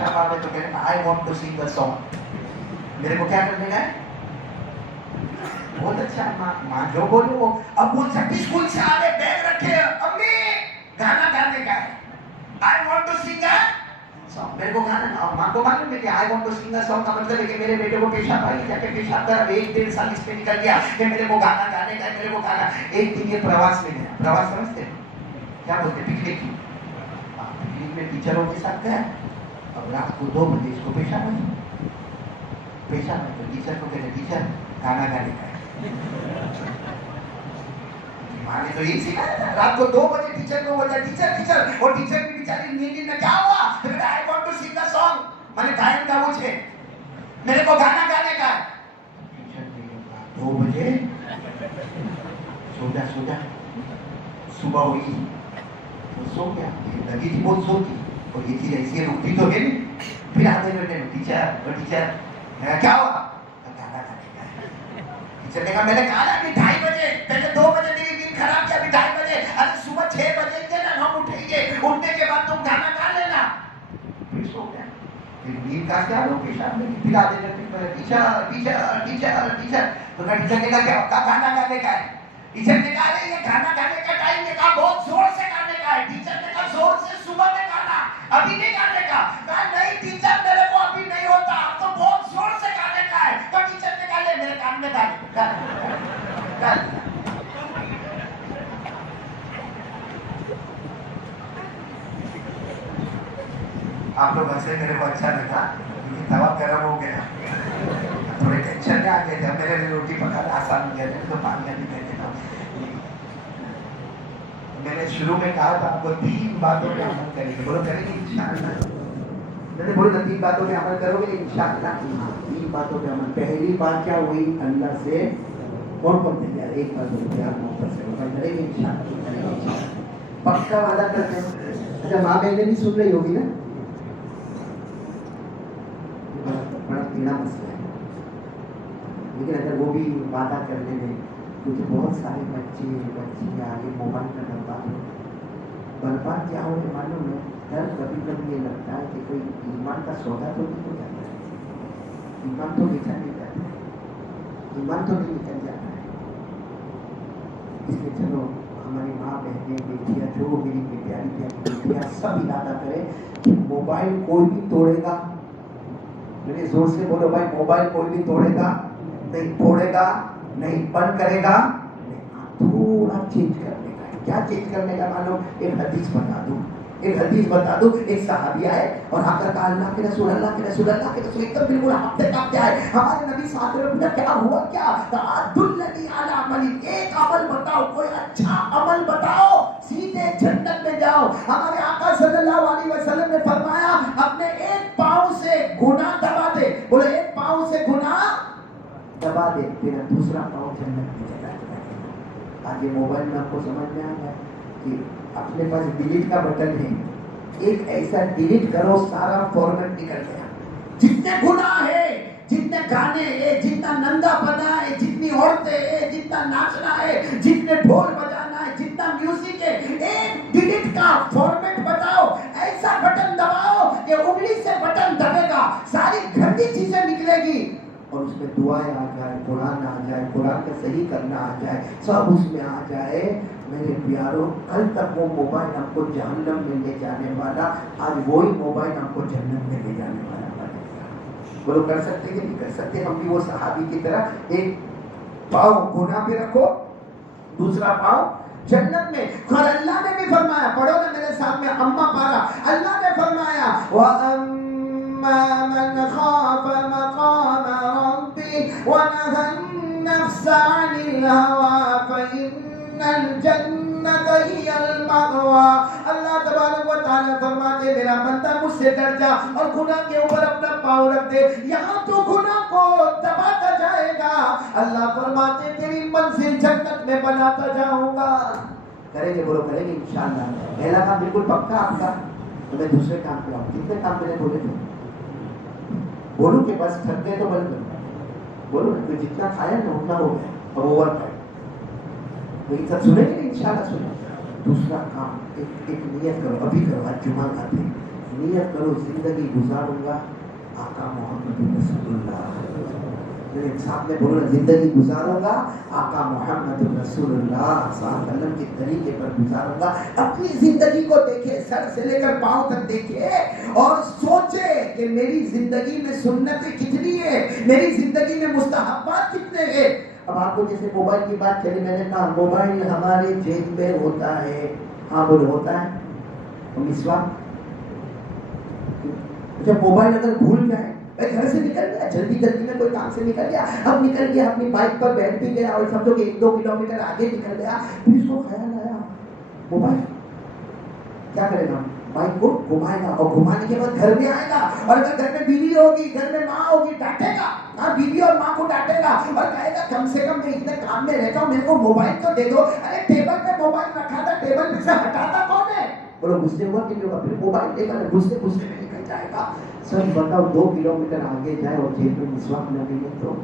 پیشاب آ رہے تو کہنے کا I want to sing a song. میرے کو کیا کرنے کا ہے؟ بہت اچھا ماں جو بولے وہ. اب وہ سب اسکول سے آ رہے بیگ رکھے, امی گانا گانے کا ہے. I want to sing a song. میرے کو گانا, اور ماں کو معلوم ہے کہ I want to sing a song کا مطلب ہے کہ میرے بیٹے کو پیشاب آئی, جا کے پیشاب کرا. 1-1.5 سال اس پہ نکل گیا کہ میرے کو گانا گانے کا ہے, میرے کو گانا. ایک دن یہ پرواس میں گیا. پرواس سمجھتے کیا بولتے؟ پکنک. پکنک میں ٹیچروں کے ساتھ گیا. اب رات کو 2 بجے اس کو پیشاب آئی. پیشاب آئی تو ٹیچر کو کہتے ٹیچر گانا گانے کا ہے. ماں نے تو یہی سکھایا تھا. رات کو 2 بجے ٹیچر کو بولتا ٹیچر ٹیچر, اور ٹیچر کی بیچاری نیند میں کیا ہوا؟ I want to sing a song. میں نے گائن کا مجھے, میرے کو گانا گانے کا ہے. ٹیچر نے 2 بجے سو جا. صبح ہوئی وہ سو گیا. لگی تھی بہت سوتی, اور یہ چیز ایسی رکتی تو ہے نہیں. پھر آدھے گھنٹے میں ٹیچر کیا ہوا؟ گانا گانے کا ہے. ٹیچر نے کہا میں نے کہا نا کہ 2:30 بجے, پہلے 2 بجے میری نیند خراب کیا, ابھی 2:30 بجے. ارے صبح 6 بجے کے نا ہم اٹھیں گے, اٹھنے کے بعد تم گانا گا لینا. پھر سو گیا. پھر نیند کا کیا لو پیشاب میں پھر آدھے گھنٹے میں ٹیچر تو ٹیچر نے کہا کیا گانا گانے کا ہے. ٹیچر نے کہا یہ گانا گانے کا ٹائم نے کہا بہت زور سے گانے کا ہے. ٹیچر نے کہا زور سے صبح میں گانا, ابھی نہیں گانے کا. کہا نہیں ٹیچر میرے کو ابھی نہیں ہوتا, اب تو بہت زور سے گانے کا ہے. تو ٹیچر نے کہا لے میرے کان میں ڈال. آپ لوگ ہنسے, میرے کو اچھا لگا کیونکہ توا گرم ہو گیا, تھوڑے ٹینشن میں آ گئے تھے. میرے لیے روٹی پکانا آسان ہو گیا تھا تو پانی ابھی دے دیتا ہوں. میں نے شروع میں کہا تھا آپ کو 3 باتوں پہ عمل کریں گے. بولو کریں گے انشاءاللہ. میں نے بولو 3 باتوں پہ عمل کرو گے انشاءاللہ. 3 باتوں پہ عمل. پہلی بات کیا ہوئی؟ اللہ سے محبت نہیں یار, ایک بات ہوئی پیار محبت سے کریں گے انشاءاللہ. پکا وعدہ کرتے ہیں. اچھا ماں بہنیں بھی سن رہی ہوگی نا, بڑا پیڑا مسئلہ ہے. لیکن اگر وہ بھی وعدہ کرنے میں, کیونکہ بہت سارے بچے آگے موبائل کا برباد کیا ہو گیا معلوم ہے. ڈر کبھی کبھی یہ لگتا ہے کہ کوئی ایمان کا سودا تو نہیں ہو جاتا ہے. ایمان تو نکل نہیں جاتا ہے, ایمان تو نہیں نکل جاتا ہے. اس لیے چلو ہماری ماں بہنیں بیٹیاں جو میری پیاری پیاری بیٹیاں سب ارادہ کریں کہ موبائل کوئی بھی توڑے گا. میرے زور سے بولو بھائی, موبائل کوئی بھی توڑے گا نہیں, پھوڑے گا نہیں, بند کرے گا نہیں. تھوڑا چینج کرنے کا ہے. کیا چینج کرنے کا معلوم؟ ایک حدیث بتا دوں. ایک صحابی آئے اور آ کر کہا اللہ کے رسول ایک دم بالکل ہفتے کا کیا ہے ہمارے نبی صلی اللہ علیہ وسلم. کیا ہوا کیا؟ دلنی علی عمل, ایک عمل بتاؤ, کوئی اچھا عمل بتاؤ, سیدھے جنت میں جاؤ. ہمارے آقا صلی اللہ علیہ وسلم نے فرمایا اپنے ایک پاؤں سے گناہ دبا دے. بولے ایک پاؤں سے گناہ دبا دے, تیرا دوسرا پاؤں جنت میں چلا جائے. آج یہ موبائل میں آپ کو سمجھ میں آ گیا کہ اپنے پاس ڈیلیٹ کا بٹن ہے, ایک ایسا ڈیلیٹ کرو سارا فارمیٹ نکل گیا. جتنے گناہ ہے, جتنے گانے ہے, جتنا نندا پنا ہے, جتنی عورتیں ہے, جتنا ناچنا ہے, جتنے ڈھول بجانا ہے, جتنا میوزک ہے, ایک ڈیلیٹ کا فارمیٹ بتاؤ. ایسا بٹن دباؤ کہ انگلی سے بٹن دبے گا, ساری گندی چیزیں نکلے گی, اور اس میں دعائیں آ جائے, قرآن آ جائے, قرآن کا صحیح کرنا آ جائے, سب اس میں آ جائے. میرے پیاروں, کل تک وہ موبائل آپ کو جہنم میں لے جانے والا, آج وہی موبائل آپ کو جنت میں لے جانے والا بنے گا. وہ لوگ کر سکتے کہ نہیں کر سکتے؟ ہم بھی وہ صحابی کی طرح ایک پاؤں گناہ پہ رکھو, دوسرا پاؤں جنت میں. اور اللہ نے بھی فرمایا, پڑھو نا میرے سامنے اما پارا, اللہ نے فرمایا وَأَمَّا مَنْ خَافَ مَقَامَ رَبِّهِ وَنَهَى النَّفْسَ عَنِ الْهَوَىٰ فَإِنَّ الْجَنَّةَ هِيَ الْمَأْوَىٰ. اللہ تبارک و تعالیٰ فرماتے میرا بندہ مجھ سے ڈر جا اور گناہ کے اوپر اپنا پاؤں رکھ دے, یہاں تو گناہ کو دباتا جائے گا, اللہ فرماتے تیری منزل جنت میں بناتا جاؤں گا. کریں گے, بولو کریں گے انشاءاللہ. پہلا کام بالکل پکا آپ کا. تو میں دوسرے کام پہ آؤں. کتنے کام میں نے بولے تھے؟ بولوں کہ بس تھک گئے تو بند کرو. بولو نا, کوئی جتنا کھایا نا اتنا ہو گیا, اب اوور ٹائم. تو یہ سب سنیں گے انشاءاللہ سنیں. دوسرا کام ایک نیت کرو, ابھی کرو, آج جمعہ آتے نیت کرو زندگی گزاروں گا آقا محمد رسول اللہ، میرے سامنے بولو زندگی گزاروں گا آقا محمد رسول اللہ صلی اللہ علیہ وسلم کے طریقے پر گزاروں گا. اپنی زندگی کو دیکھے، سر سے لے کر پاؤں تک دیکھے اور سوچے کہ میری زندگی میں سنتیں کتنی ہے، میری زندگی میں مستحبات کتنے ہیں. اب آپ کو جیسے موبائل کی بات چلی، میں نے کہا موبائل ہمارے جیب میں ہوتا ہے. ہاں بولے ہوتا ہے. مسواک، اچھا موبائل اگر بھول جائے، گھر سے نکل گیا جلدی جلدی میں کوئی کام سے نکل گیا، اب نکل گیا اپنی بائک پر بیٹھ بھی گیا اور سمجھو کہ 1-2 کلومیٹر آگے نکل گیا، پھر اس کو خیال آیا موبائل کیا کرے گا، بائک کو گھمائے گا اور گھمانے کے بعد گھر میں آئے گا اور اگر گھر میں بیوی ہوگی، گھر میں ماں ہوگی، ڈانٹے گا. ہاں بیوی اور ماں کو ڈانٹے گا اور کہے گا کم سے کم میں اتنے کام میں رہتا ہوں، میرے کو موبائل تو دے دو. ارے ٹیبل پہ موبائل رکھا تھا، ٹیبل پہ سے ہٹاتا کون ہے؟ بولو غصے ہوا کہ نہیں ہوگا؟ پھر موبائل لے کر غصے میں نکل جائے گا. سچ بتاؤ 2 کلومیٹر آگے جائے اور جیب میں مسواک نہ ملے تو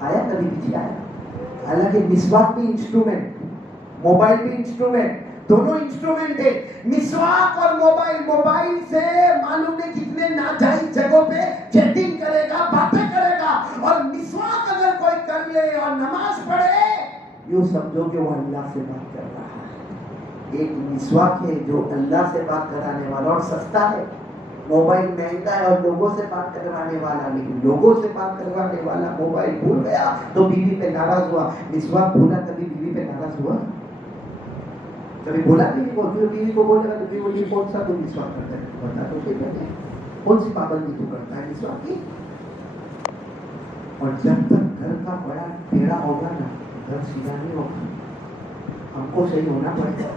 آیا کبھی پیچھے آیا؟ حالانکہ مسواک بھی انسٹرومنٹ، موبائل بھی انسٹرومنٹ، دونوں انسٹرومنٹ ہے. مسواک اور موبائل سے معلوم نہیں کتنے ناجائز جگہوں پہ چیٹنگ کرے گا، باتیں کرے گا. اور مسواک اگر کوئی کر لے اور نماز پڑھے، یوں سمجھو کہ وہ اللہ سے بات کر رہا ہے. ایک مسواک ہے جو اللہ سے بات کرانے والا اور سستا ہے. موبائل مہنگا ہے اور لوگوں سے بات کروانے والا، لیکن لوگوں سے بات کروانے والا موبائل بھول گیا تو بیوی پہ ناراض ہوا. مسواک بھولا کبھی بیوی پہ ناراض ہوا؟ کبھی بولا بیوی کو بولے گا تو بیوی بولی کون سا تو مسواک کرتا ہے، بتا تو صحیح کہتے ہیں کون سی پابندی تو کرتا ہے مسواک کی. اور جب تک گھر کا بڑا ٹیڑھا ہوگا نا، گھر سیدھا نہیں ہوگا. ہم کو صحیح ہونا پڑے گا.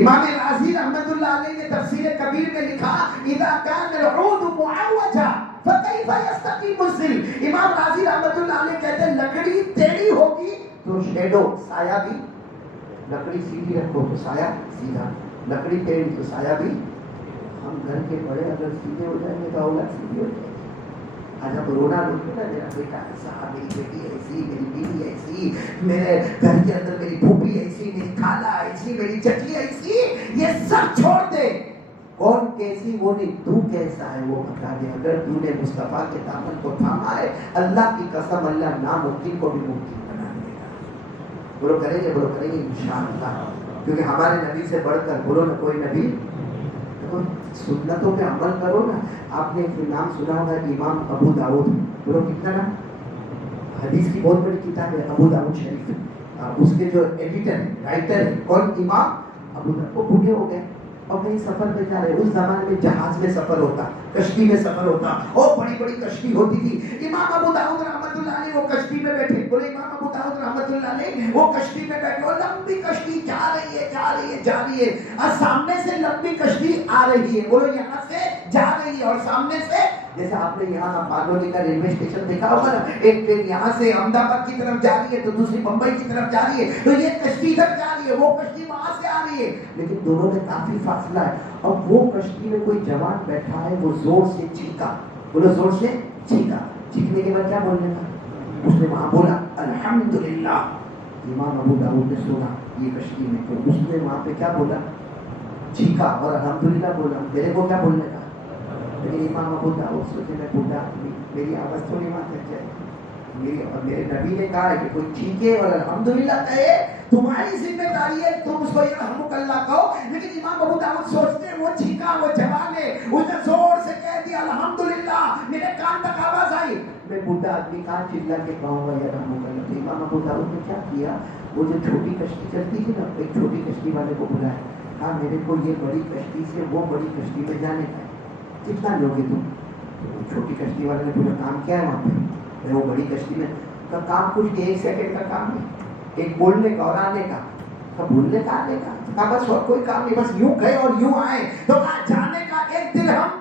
امام راضی رحمت اللہ علیہ نے تفسیر کبیر میں لکھا اذا كان العود معوجا فكيف يستقيم الظل. امام راضی رحمت اللہ علیہ کہتے ہیں لکڑی ٹیڑھی ہوگی تو شیڈو سایہ بھی، لکڑی سیدھی رکھو تو سایہ سیدھا، لکڑی ٹیڑھی تو سایہ بھی. ہم گھر کے بڑے اگر سیدھے ہو جائیں گے تو اولاد سیدھی ہو جائے گی. آج ہم رونا روتے نا، میرا بیٹا ایسا، میری بیٹی ایسی، میری بیوی ایسی، میرے گھر کے اندر میری پھوپھی ایسی، میری خالہ ایسی، میری چچی ایسی. یہ سب چھوڑ دے. کون کیسی وہ نہیں، تو کیسا ہے وہ بتا دے. اگر تو نے مصطفیٰ کے دامن کو تھاما ہے، اللہ کی قسم اللہ ناممکن کو بھی ممکن بنا دے گا. بولو کریں گے، بولو کریں گے انشاءاللہ. کیونکہ ہمارے نبی سے بڑھ کر بولو نہ کوئی نبی. سنتوں پہ عمل کرو نا. آپ نے ایک نام سنا ہوگا امام ابو داؤد. بولو کتنا نام؟ حدیث کی بہت بڑی کتاب ہے ابو داؤد شریف. اس کے جو ایڈیٹر رائٹر ہے کون؟ امام ابو داؤد. وہ بوڑھے ہو گئے اور کہیں سفر پہ جا رہے. اس زمانے میں جہاز میں سفر ہوتا، کشتی میں سفر ہوتا، اور بڑی بڑی کشتی ہوتی تھی. امام ابو داؤد رحمت اللہ علیہ وہ کشتی میں بیٹھے. بولے امام ابو داؤد رحمت اللہ علیہ وہ کشتی میں بیٹھے اور لمبی کشتی جا رہی ہے جا رہی ہے جا رہی ہے اور سامنے سے لمبی کشتی آ رہی ہے. بولو یہاں سے جا رہی ہے اور سامنے سے، جیسے آپ نے یہاں بارڈولی کا ریلوے اسٹیشن دیکھا ہوگا نا، ایک ٹرین یہاں سے احمد آباد کی طرف جا رہی ہے تو دوسری بمبئی کی طرف جا رہی ہے. تو یہ کشتی ادھر جا رہی ہے، وہ کشتی وہاں سے آ رہی ہے، لیکن دونوں میں کافی فاصلہ ہے. اب وہ کشتی میں کوئی جوان بیٹھا ہے، وہ زور سے چیخا. بولو زور سے چیخا. چیخنے کے بعد کیا بولنے کا؟ اس نے وہاں بولا الحمدللہ. امام ابو داؤد نے سنا یہ کشتی میں، تو اس نے وہاں پہ کیا بولا؟ چیخا اور الحمدللہ بولا. میرے کو کیا بولنے کا؟ لیکن امام ابو داؤد سوچے میں بولا آدمی، میری آواز تھوڑی وہاں تک جائے. میرے نبی نے کہا ہے کہ کوئی چیخے اور الحمدللہ کہے، تمہاری ذمہ داری ہے تم اس کو یرحمک اللہ کہو. لیکن امام ابو داؤد سوچتے ہیں وہ چیخا، وہ جوان ہے، اس نے زور سے کہہ دیا الحمدللہ، میرے کان تک آواز آئی. میں بوڑھا آدمی کہاں چلا کے کہوں گا یرحمک اللہ. تو امام ابو داؤد نے کیا کیا، وہ جو چھوٹی کشتی چلتی تھی نا، ایک چھوٹی کشتی والے کو بلایا. کہا میرے کو یہ بڑی کشتی سے وہ بڑی کشتی میں جانے کا ہے، کتنا لوگے تم؟ چھوٹی کشتی والے نے پورا کام کیا ہے وہاں پہ، وہ بڑی کشتی میں کا کام کچھ 1 سیکنڈ کا کام ہے، ایک بولنے کا اور آنے کا. بولنے کا آنے کا کہا بس اور کوئی کام نہیں، بس یوں گئے اور یوں آئے. تو کہا جانے کا 1 درہم،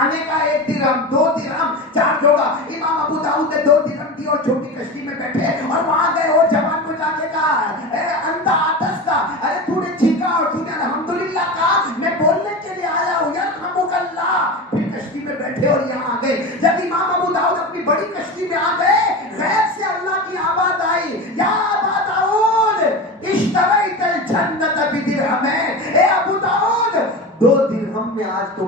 آنے کا 1 درہم، 2 درہم چارج ہوگا. امام ابو داؤد نے 2 درہم دی اور چھوٹی کشتی میں بیٹھے اور وہاں گئے. اور جوان کو جا کے کہا انت آتستا، ارے تو نے چیخا اور تو نے الحمدللہ کہا، میں بولنے کے لیے آیا ہوں یرحمک اللہ. پھر کشتی میں بیٹھے اور یہاں آ گئے. جب امام ابو داؤد اپنی بڑی کشتی میں آ گئے، غیر سے اللہ کی آواز آئی یا ابا داؤد اشتریت الجنت بدرہمین. اے ابو داؤد 2 درہم میں آج تم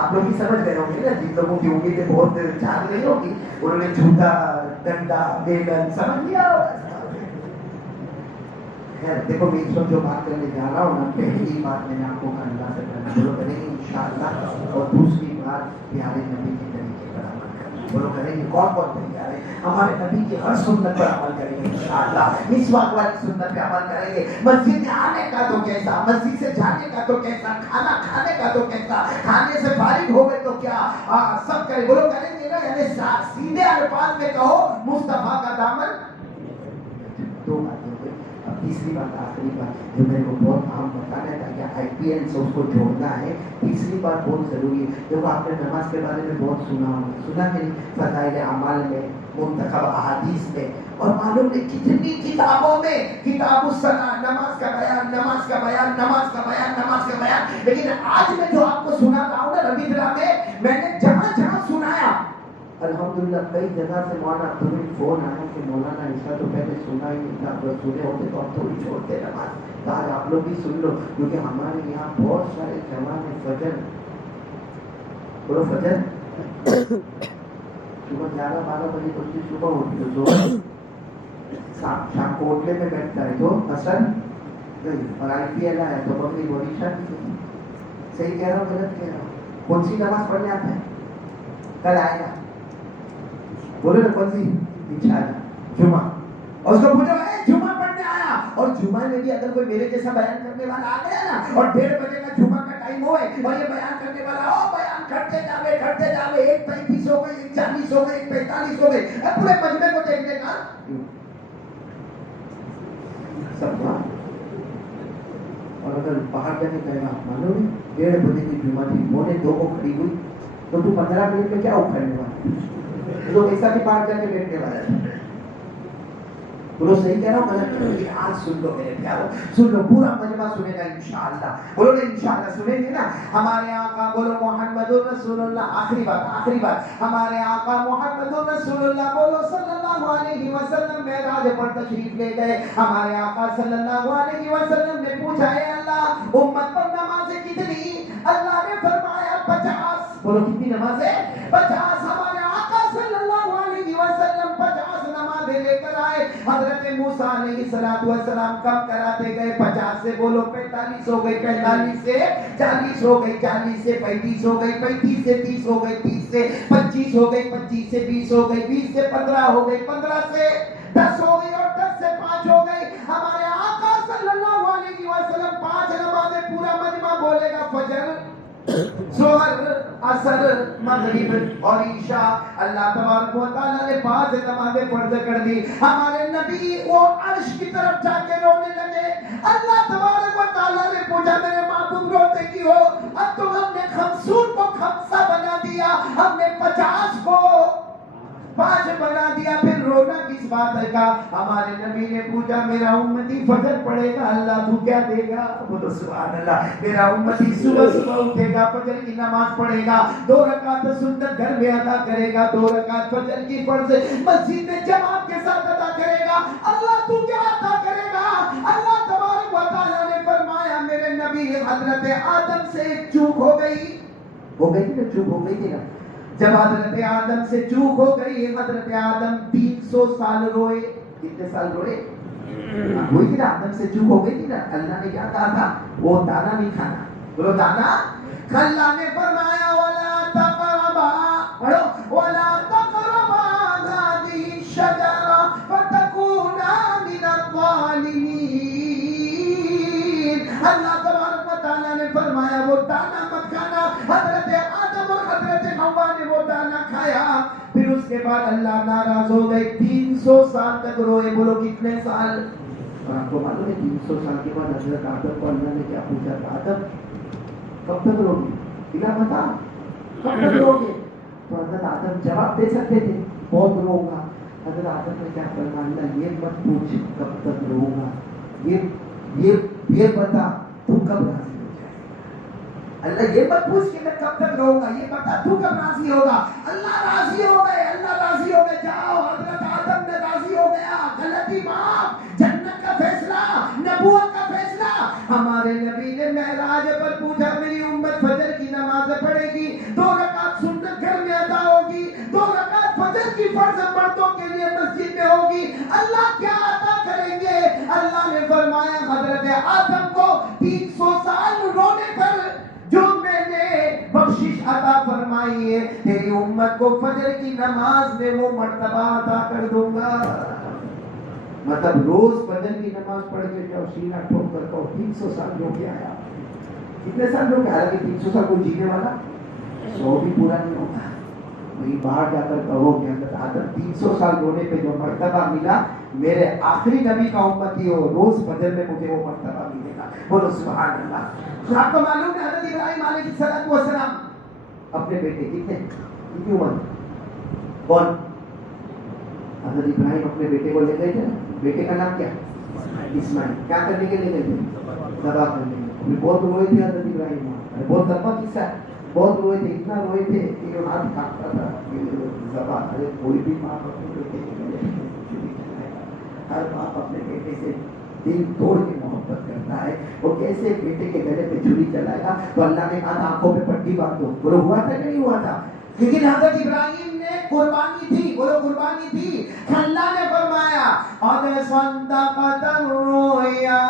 آپ لوگ بھی سمجھ گئے ہوں گے نا, جن لوگوں کی امیدیں بہت جاگ رہی ہوگی انہوں نے جھوٹا ڈنڈا بیگن سمجھ لیا. خیر دیکھو میں اس وقت جو بات کرنے جا رہا ہوں نا, پہلی بات میں نے آپ کو اللہ سے کرنا بولو کریں گے انشاءاللہ, اور دوسری بات پیارے نبی کے طریقے پر عمل کرنا. بولو کریں گے کون کون تیار ہے؟ ہمارے نبی کی ہر سنت پر عمل کریں گے انشاءاللہ. مسواک والی سنت پہ عمل کریں گے. مسجد میں آنے کا تو کیسا, مسجد سے جانے کا تو کیسا, کھانا کھانے کا تو کیسا, کھانے سے فارغ ہو گئے تو کیا, سب کریں. بولو کریں گے نا, یعنی سیدھے الفاظ میں کہو مصطفیٰ کا دامن. دو باتیں ہو گئی. اب تیسری بات, آخری بات جو میرے کو بہت اہم بتانا ہے تاکہ آئی پی ایل سے اس کو جوڑنا ہے. تیسری بات بہت ضروری ہے. دیکھو آپ نے نماز کے بارے میں بہت سنا کہ فضائل اعمال میں, منتخب احادیث میں, اور معلوم نہیں کتنی کتابوں میں کتاب الصلاۃ, نماز کا بیان, نماز کا بیان, نماز کا بیان, نماز کا بیان. لیکن آج میں جو آپ کو سنا رہا ہوں نا ربی دلا میں نے جہاں جہاں سنایا الحمدللہ کئی جگہ سے مولانا تمہیں فون آیا کہ مولانا اس کا تو پہلے سنا ہی نہیں تھا, اگر سنے ہوتے تو اب تھوڑی چھوڑتے نماز. تو آج آپ لوگ بھی سن لو, کیونکہ ہمارے یہاں بہت سارے جوان فجر, بولو فجر, صبح 11-12 بجے تو اس کی صبح ہوتی ہے, شام کو ہوٹلے میں بیٹھتا ہے تو اثر نہیں, اور آئی پی ایل آیا تو بکری بولی شاید. صحیح کہہ رہا ہوں غلط کہہ رہا ہوں؟ کون سی نماز پڑھنے آتا ہے؟ کل آئے گا, بولے نا کون سی, انشاءاللہ جمعہ. اور اس کو پوچھو جمعہ پڑھنے آیا, اور جمعہ میں بھی اگر کوئی میرے جیسا بیان کرنے والا آ گیا نا, اور 1:30 بجے کا جمعہ کا ٹائم ہوئے اور یہ بیان کرنے والا بیان کرتے جاوے 1:35 ہو گئے, 1:40 ہو گئے, 1:45 ہو گئے, پورے مجمع کو دیکھنے کا سب. اور اگر باہر جانے کہے گا معلوم ہے 1:30 بجے کی جمعہ تھی, 1:45 کو کھڑی ہوئی, تو 15 منٹ میں کیا اکھڑنے والا, تو ایسا بھی باہر جا کے بیٹھنے والا ہے. بولو صحیح کہہ رہا ہوں غلط کہہ رہا ہوں؟ آج سن لو میرے پیارو, سن لو, پورا مجمع سنے گا انشاءاللہ. بولو نا انشاءاللہ سنیں گے نا. ہمارے آقا بولو محمد رسول اللہ. آخری بات ہمارے آقا محمد رسول اللہ بولو صلی اللہ علیہ وسلم معراج پر تشریف لے گئے. ہمارے آقا صلی اللہ علیہ وسلم نے پوچھا ہے اللہ امت پر نمازیں کتنی؟ اللہ نے فرمایا 50. بولو کتنی نمازیں؟ 50. ہمارے آقا صلی اللہ علیہ وسلم 50 نمازیں لے کر آئے. حضرت موسیٰ علیہ السلام کم کراتے گئے, 50 سے بولو 45 ہو گئی, 45 سے 40 ہو گئی, 40 سے 35 ہو گئی, 35 سے 30 ہو گئی, 30 سے 25 ہو گئی, 25 سے 20 ہو گئی, 20 سے 15 ہو گئی, 15 سے 10 ہو گئی, اور 10 سے 5 ہو گئی. ہمارے آقا صلی اللہ علیہ وسلم 5 نمازیں پورا مجمع بولے گا, فجر, ظہر, عصر, مغرب اور عشاء. اللہ تبارک و تعالیٰ نے 5 نمازیں فرض کر دی. ہمارے نبی وہ عرش کی طرف جا کے رونے لگے. اللہ تبارک و تعالیٰ نے پوچھا میرے محبوب روتے کی ہو؟ اب تو ہم نے 50 کو 5 بنا دیا, ہم نے 50 کو 5 بنا دیا, پھر رونا کس بات ہے کا؟ ہمارے نبی نے پوچھا میرا امتی فجر پڑھے گا, اللہ تو کیا دے گا؟ بولو سبحان اللہ. میرا امتی صبح اٹھے گا, فجر کی نماز پڑھے گا, 2 رکعت سنت گھر میں ادا کرے گا, 2 رکعت فجر کی فرض مسجد میں جماعت کے ساتھ ادا کرے گا, اللہ تو کیا عطا کرے گا؟ اللہ تبارک و تعالیٰ نے فرمایا میرے نبی حضرت آدم سے ایک چوک ہو گئی تھی نا, چوک ہو گئی تھی نا. جب حضرت آدم سے چوک ہو گئی, حضرت آدم 300 سال روئے. کتنے سال روئے؟ وہی تھی نا, آدم سے چوک ہو گئی تھی نا. اللہ نے کیا کہا تھا؟ وہ دانا نہیں کھانا. بولو دانا. اللہ نے فرمایا وَلَا تَقْرَبَا, پڑھو, وَلَا تَقْرَبَا هَٰذِهِ الشَّجَرَةَ فَتَكُونَا مِنَ الظَّالِمِينَ. اللہ تبارک و تعالیٰ نے فرمایا وہ دانا مت کھانا. حضرت آدم اور حضرت حوا نے وہ دانا کھایا. پھر اس کے بعد اللہ ناراض ہو گئے, 300 سال تک روئے. بولو کتنے سال؟ اور آپ کو معلوم ہے 300 سال کے بعد حضرت آدم کو اللہ نے کیا پوچھا تھا؟ آدم کب تک روگے؟ بلا بتا کب تک روگے؟ تو حضرت آدم جواب دے سکتے تھے بہت رو گا. حضرت آدم نے کیا فرمایا, اللہ یہ مت پوچھ کب تک رو گا, یہ بتا تو کب راضی ہو جائے. اللہ یہ مت پوچھ کہ میں کب تک رہوں گا, یہ بتا تو کب راضی ہوگا. اللہ راضی ہو گئے, اللہ راضی ہو گئے. جاؤ, حضرت آدم نے راضی ہو گیا, غلطی معاف, جنت کا فیصلہ, نبوت کا فیصلہ. ہمارے نبی نے معراج پر پوچھا میری امت فجر کی نماز پڑھے گی فرض مردوں کے لیے مسجد میں ہوگی، اللہ کیا عطا کریں گے؟ اللہ نے فرمایا حضرت آدم کو 300 سال رونے پر جو میں نے بخشش عطا فرمائی ہے، تیری امت کو فجر کی نماز میں وہ مرتبہ عطا کر دوں گا۔ مطلب روز فجر کی نماز پڑھ کے جاؤ، سینہ ٹھوک کر کہو 300 سال رو کے آیا۔ کتنے سال رو کے آیا؟ کہ 300 سال کوئی جینے والا 100 بھی پورا نہیں ہوتا۔ وہی باہر جا کر کہو کہ حضرت آدم 300 سال رونے پہ جو مرتبہ ملا، میرے آخری نبی کا امتی ہو، روز فجر میں مجھے وہ مرتبہ ملے گا۔ بولو سبحان اللہ۔ تو آپ کو معلوم ہے حضرت ابراہیم علیہ السلام اپنے بیٹے کتنی عمر؟ کون؟ حضرت ابراہیم اپنے بیٹے کو لے گئے تھے، بیٹے کا نام کیا؟ اسماعیل۔ کیا کرنے کے لے گئے تھے؟ ذبح کرنے کے۔ بہت روئے تھے حضرت ابراہیم، بہت لمبا قصہ ہے، بہت روئے تھے، اتنا روئے تھے کہ وہ ہاتھ کاپتا تھا۔ ذبح، ارے کوئی بھی ماں اپنے بیٹے کے گلے پہ چھری چلائے گا، ہر باپ اپنے بیٹے سے دل توڑ کے محبت کرتا ہے، وہ کیسے بیٹے کے گلے پہ چھری چلائے گا؟ تو اللہ نے کہا آنکھوں پہ پٹی باندھو، بولو ہوا تھا نہیں ہوا تھا؟ لیکن حضرت ابراہیم نے قربانی تھی، بولو قربانی تھی۔ اللہ نے فرمایا قد صدقت الرؤیا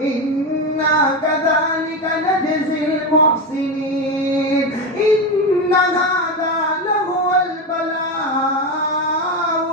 انا كذلك نجزي المحسنين ان هذا لهو البلاء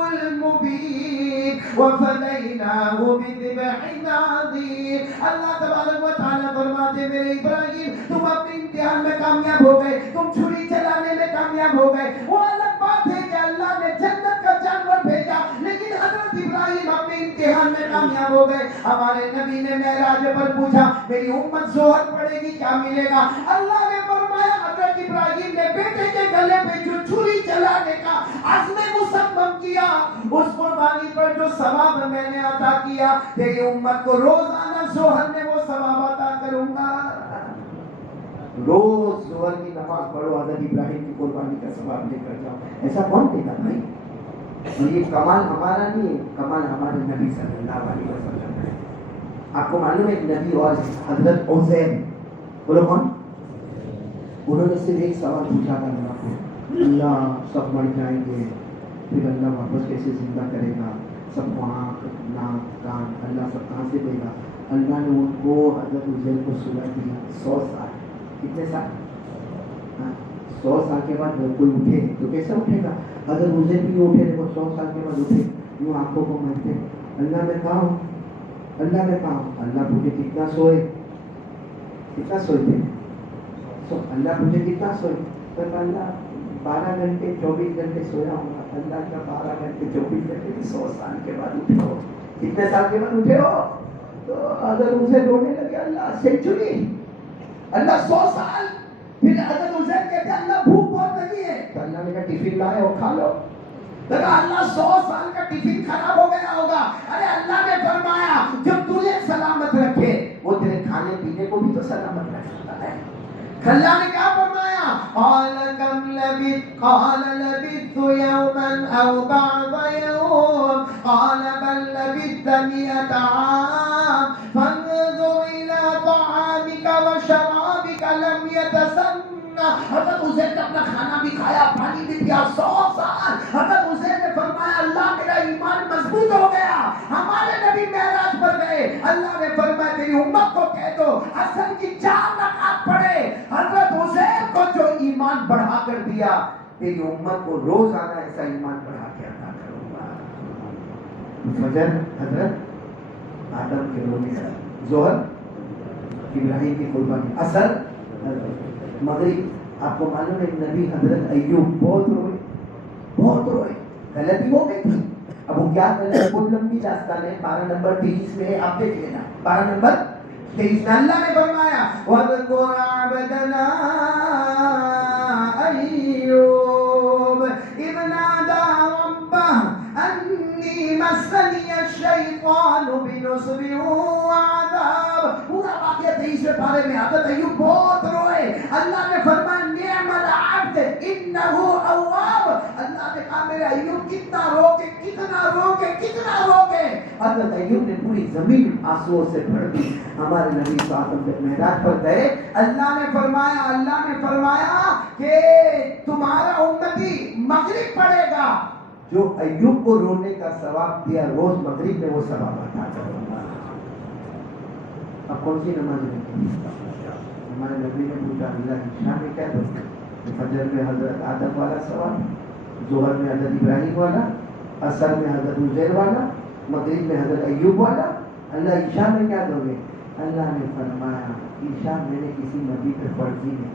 المبين وفديناه بذبح عظيم۔ اللہ تبارک و تعالیٰ فرماتے میرے ابراہیم تم اپنے امتحان میں کامیاب ہو گئے، تم چھری چلانے میں کامیاب ہو گئے، وہ الگ بات ہے کہ اللہ نے جنت کا جانور بھیجا، لیکن حضرت ابراہیم اپنے امتحان میں کامیاب ہو گئے۔ ہمارے نبی نے معراج پر پوچھا میری امت ظہر پڑے گی کیا ملے گا؟ اللہ نے فرمایا حضرت ابراہیم نے بیٹے کے گلے پہ جو چھری چلانے کا عزم مصمم کیا، اس قربانی پر جو ثواب میں نے عطا کیا، تیری امت کو روزانہ ظہر میں وہ ثواب عطا کروں گا۔ روز ظہر کی نماز پڑھو، حضرت ابراہیم کی قربانی کا ثواب لے کر جاؤ۔ ایسا کون دیتا بھائی؟ اور یہ کمال ہمارا نہیں ہے، کمال ہمارے نبی صلی اللہ علیہ وسلم ہے۔ آپ کو معلوم ہے ایک نبی اور حضرت عزیر، بولو کون؟ انہوں نے صرف ایک سوال پوچھا تھا اللہ کو، اللہ سب مر جائیں گے، پھر اللہ واپس کیسے زندہ کرے گا؟ سب کو آنکھ ناک کان اللہ سب کہاں سے دے گا؟ اللہ نے ان کو حضرت عزیر کو سلا دیا 100 سال۔ کتنے سال؟ 100 سال کے بعد کوئی اٹھے تو کیسے اٹھے گا؟ حضرت عزیر بھی اٹھے تھے، وہ 100 سال کے بعد اٹھے، یوں آنکھوں کو مانتے، اللہ میں کہا ہوں، اللہ میں کہا ہوں۔ اللہ پوچھے کتنا سوئے؟ کتنا سوئے تھے؟ اللہ پوچھے کتنا سوئے؟ تو اللہ 12 گھنٹے 24 گھنٹے سویا ہوں گا۔ اللہ کا 12 گھنٹے 24 گھنٹے 100 سال کے بعد اٹھے ہو، کتنے سال کے بعد اٹھے ہو؟ تو حضرت عزیر رونے لگے، اللہ سینچری، اللہ 100 سال۔ پھر حضرت عزیر کہتے ہیں اللہ بھوک بہت لگی ہے، تو اللہ نے کہا ٹفن لائے ہو کھا لو۔ تو اللہ 100 سال کا ٹفن خراب ہو گیا ہوگا، ارے اللہ نے فرمایا جب تجھے سلامت رکھے وہ تیرے کھانے پینے کو بھی تو سلامت رکھ سکتا ہے۔ اللہ نے کیا فرمایا؟ قال کم لبثت قال لبثت یوما او بعض یوم قال بل لبثت 100 عام فانظر الى طعامك وشرابك لم يتسنى۔ حضرت عزیر نے اپنا کھانا بھی کھایا، پانی بھی پیا، 100 سال۔ حضرت عزیر نے فرمایا اللہ میرا ایمان مضبوط ہو گیا۔ ہمارے نبی معراج پر گئے، اللہ نے فرمایا تیری امت کو کہہ دو عصر کی 4 رکعت پڑھے۔ حضرت عزیر کو جو ایمان بڑھا کر دیا، تیری امت کو روزانہ ایسا ایمان بڑھا کے عطا کروں گا۔ فجر حضرت آدم کے رونے کا، ظہر ابراہیم کی قربانی، عصر مغرب۔ آپ کو معلوم ہے نبی حضرت ایوب بہت روئے، بہت روئے، غلطی ہو گئی تھی۔ اب وہ کیا غلطی؟ بہت لمبی داستان ہے، 12 نمبر 23 میں ہے، آپ دیکھ لینا 12 نمبر 23 میں اللہ نے فرمایا وَاذْكُرْ عَبْدَنَا أَيُّوبَ إِذْ نَادَىٰ رَبَّهُ أَنِّي مَسَّنِيَ الشَّيْطَانُ بِنُصْبٍ وَعَذَابٍ۔ پورا واقعہ 23ویں پارے میں حضرت ایوب بہت روئے۔ اللہ نے فرمایا نعم العبد انه اواب۔ اللہ نے کہا میرے ایوب کتنا رو کے کتنا رو کے کتنا رو کے، حضرت ایوب نے پوری زمین آنسوؤں سے بھر دی۔ ہمارے نبی صلی اللہ علیہ وسلم جب معراج پر گئے، اللہ نے فرمایا کہ تمہارا امتی مغرب پڑھے گا جو ایوب کو رونے کا ثواب دیا روز مغرب میں وہ ثواب عطا کروں گا. اب کون سی نماز میں ہمارے نبی نے پوچھا اللہ عشاء میں کیا دو گے؟ فجر میں حضرت آدم والا ثواب, ظہر میں حضرت ابراہیم والا, عصر میں حضرت عزیر والا, مغرب میں حضرت ایوب والا. اللہ عشاء میں کیا دو گے؟ اللہ نے فرمایا عشاء میں نے کسی نبی پہ فرض ہی نہیں.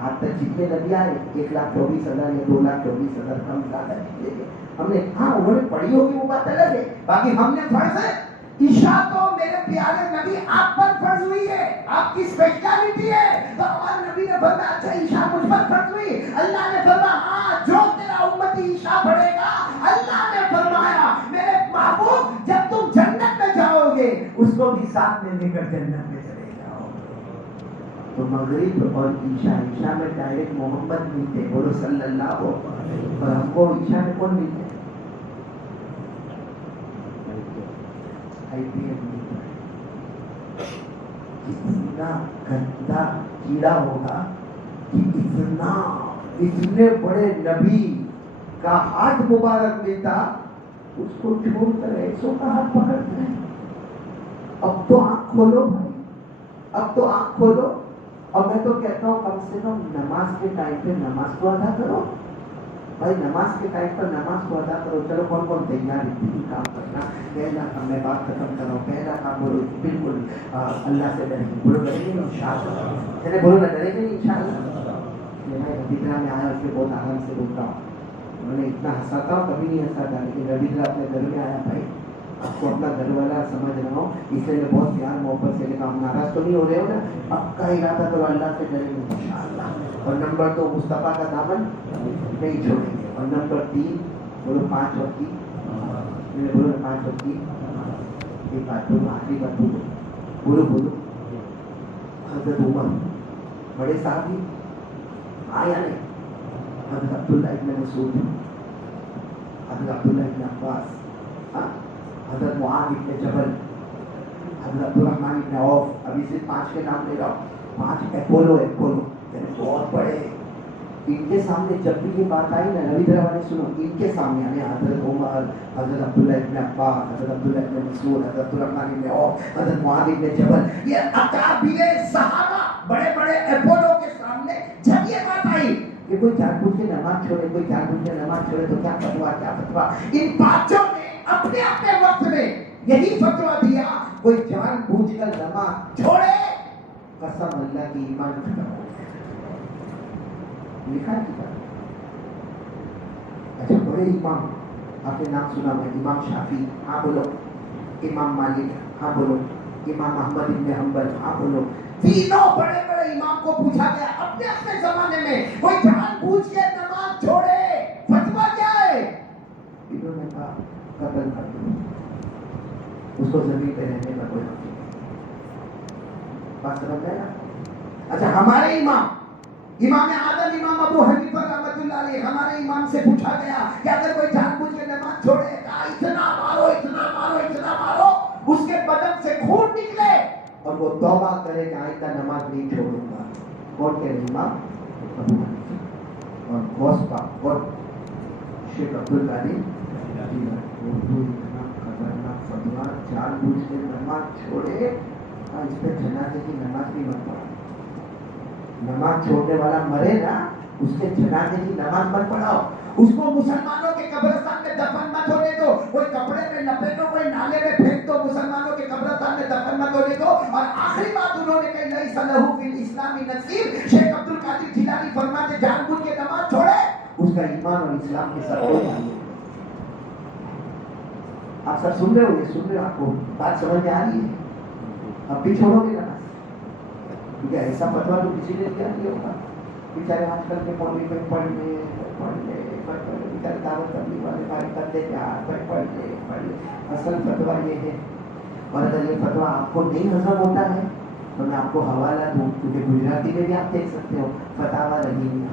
آج تک جتنے نبی آئے 1,24,000 یا 2,24,000 کم زیادہ جیتے گئے. ہم نے ہاں انہوں نے پڑھی ہوگی وہ بات الگ ہے, باقی ہم نے فرض ہے. عشاء تو میرے پیارے نبی آپ پر فرض ہوئی ہے, آپ کی اسپیشلٹی ہے. تو ہمارے نبی نے فرمایا اچھا عشاء مجھ پر فرض ہوئی. اللہ نے فرمایا ہاں جو تیرا امتی عشاء پڑھے گا, اللہ نے فرمایا میرے محبوب جب تم جنت میں جاؤ گے اس کو بھی ساتھ میں لے کر جنت میں چلے جاؤ. تو مغرب اور عشاء میں ڈائریکٹ محمد ملتے, بولو صلی اللہ علیہ وسلم. پر ہم کو عشاء میں کون ملتے؟ اتنا گندا کیڑا ہوگا کہ اتنے بڑے نبی کا ہاتھ مبارک ملتا, اس کو چھوڑ کر ایسوں کا ہاتھ پکڑتے ہیں. اب تو آنکھ کھولو بھائی, اب تو آنکھ کھولو. اور میں تو کہتا ہوں کم سے کم نماز کے ٹائم پہ نماز کو ادا کرو بھائی, نماز کے ٹائم پر نماز کو ادا کرو. چلو کون کون تیار ہے کام کرنا؟ پہلا کام میں بات ختم کر رہا ہوں. پہلا کام بولو بالکل اللہ سے ڈریں گے. بولو ڈریں گے انشاءاللہ, چلے بولو نا ڈریں گے انشاءاللہ. میں ربیدرا میں آیا اس کے بہت آرام سے بولتا ہوں. میں نے اتنا ہنساتا ہوں کبھی نہیں ہنسا تھا, لیکن ربیدرا اپنے گھر میں آیا بھائی, آپ کو اپنا گھر والا سمجھ رہا ہوں, اس لیے میں بہت پیار محبت سے لکھا. ناراض تو نہیں ہو رہے ہو نا؟ اب کا ارادہ کرو اللہ سے ڈریں گے انشاءاللہ. اور نمبر 2 مصطفیٰ کا دامن نہیں چھوڑیں گے. اور نمبر 3 بولو 5 وقت کی, بولو 5 وقت کی. ایک بات بولو, آخری بات بولو بولو. حضرت عمر بڑے صحابی آیا نہیں, حضرت عبداللہ ابن مسعود, حضرت عبداللہ ابن عباس, حضرت معاذ ابن جبل, حضرت عبدالرحمن ابن عوف. ابھی صرف 5 کے نام لے رہا ہوں. 5 اپولو بہت بڑے. ان کے سامنے جب بھی یہ بات آئی نا ربیدرا والے سنو, ان کے سامنے یعنی حضرت عمر, حضرت عبداللہ ابن عباس, حضرت عبداللہ ابن مسعود, حضرت عبدالرحمن ابن عوف, حضرت معاذ ابن جبل, یہ اکابر صحابہ بڑے بڑے اپولو کے سامنے جب یہ بات آئی کہ کوئی جان بوجھ کے نماز چھوڑے, کوئی جان بوجھ کے نماز چھوڑے تو کیا فتوا, کیا فتوا, ان باتوں نے اپنے اپنے وقت میں یہی فتوا دیا, کوئی جان بوجھ کر نماز چھوڑے قسم اللہ کی ایمان ختم ہو گیا. لکھا ہے کتاب. اچھا بڑے امام آپ نے نام سنا ہے, امام شافعی, ہاں بولو. امام مالک, ہاں بولو. امام احمد ابن حنبل, ہاں بولو. تینوں بڑے بڑے امام کو پوچھا گیا اپنے اپنے زمانے میں کوئی جان بوجھ کے نماز چھوڑے فتوا کیا ہے؟ انہوں نے کہا قتل کر دو, اس کو زمین پہ رہنے کا کوئی حق نہیں. بات سمجھ گئے نا؟ اچھا ہمارے امام اعظم امام ابو حنیفہ رحمۃ اللہ علیہ, ہمارے امام سے پوچھا گیا کہ اگر کوئی جان بوجھ کے نماز چھوڑے, کہا اتنا مارو اتنا مارو اتنا مارو اس کے بدن سے خون نکلے اور وہ توبہ کرے کہ آئندہ نماز نہیں چھوڑوں گا. کون کہہ رہے امام ابو حنیفہ اور غوث پاک اور شیخ عبدالقادر اردو اتنا خطرناک فتوا, جان بوجھ کے نماز چھوڑے اس پہ جنازے کی نماز بھی مت پڑھاؤ. نماز چھوڑنے والا مرے نا, اس کے جنازے کی نماز مت پڑھاؤ. اس کو مسلمانوں کے قبرستان میں دفن مت ہونے دو, کوئی کپڑے میں لپیٹو, کوئی نالے میں پھینک دو, مسلمانوں کے قبرستان میں دفن مت ہونے دو. اور آخری بات انہوں نے کہی لیس لہ فی الاسلام نصیب. شیخ عبدالقادر جیلانی فرماتے جان بوجھ کے نماز چھوڑے اس کا ایمان اور اسلام کے ساتھ کوئی نہیں. آپ سب سن رہے ہو, یہ سن رہے ہو, آپ کو بات سمجھ میں آ رہی ہے؟ اب بھی چھوڑو گے نماز, کیونکہ ایسا فتوا تو کسی نے کیا نہیں ہوگا. بیچارے آج کل کے مولوی پہ پڑھ لے بیچارے دعوت کرنے والے بھائی کر دے پڑھ لے. اصل فتوا یہ ہے, اور اگر یہ فتوا آپ کو نہیں ہضم ہوتا ہے تو میں آپ کو حوالہ دوں, کیونکہ گجراتی میں بھی آپ دیکھ سکتے ہو فتاوا رحیمیہ.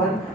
1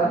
1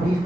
30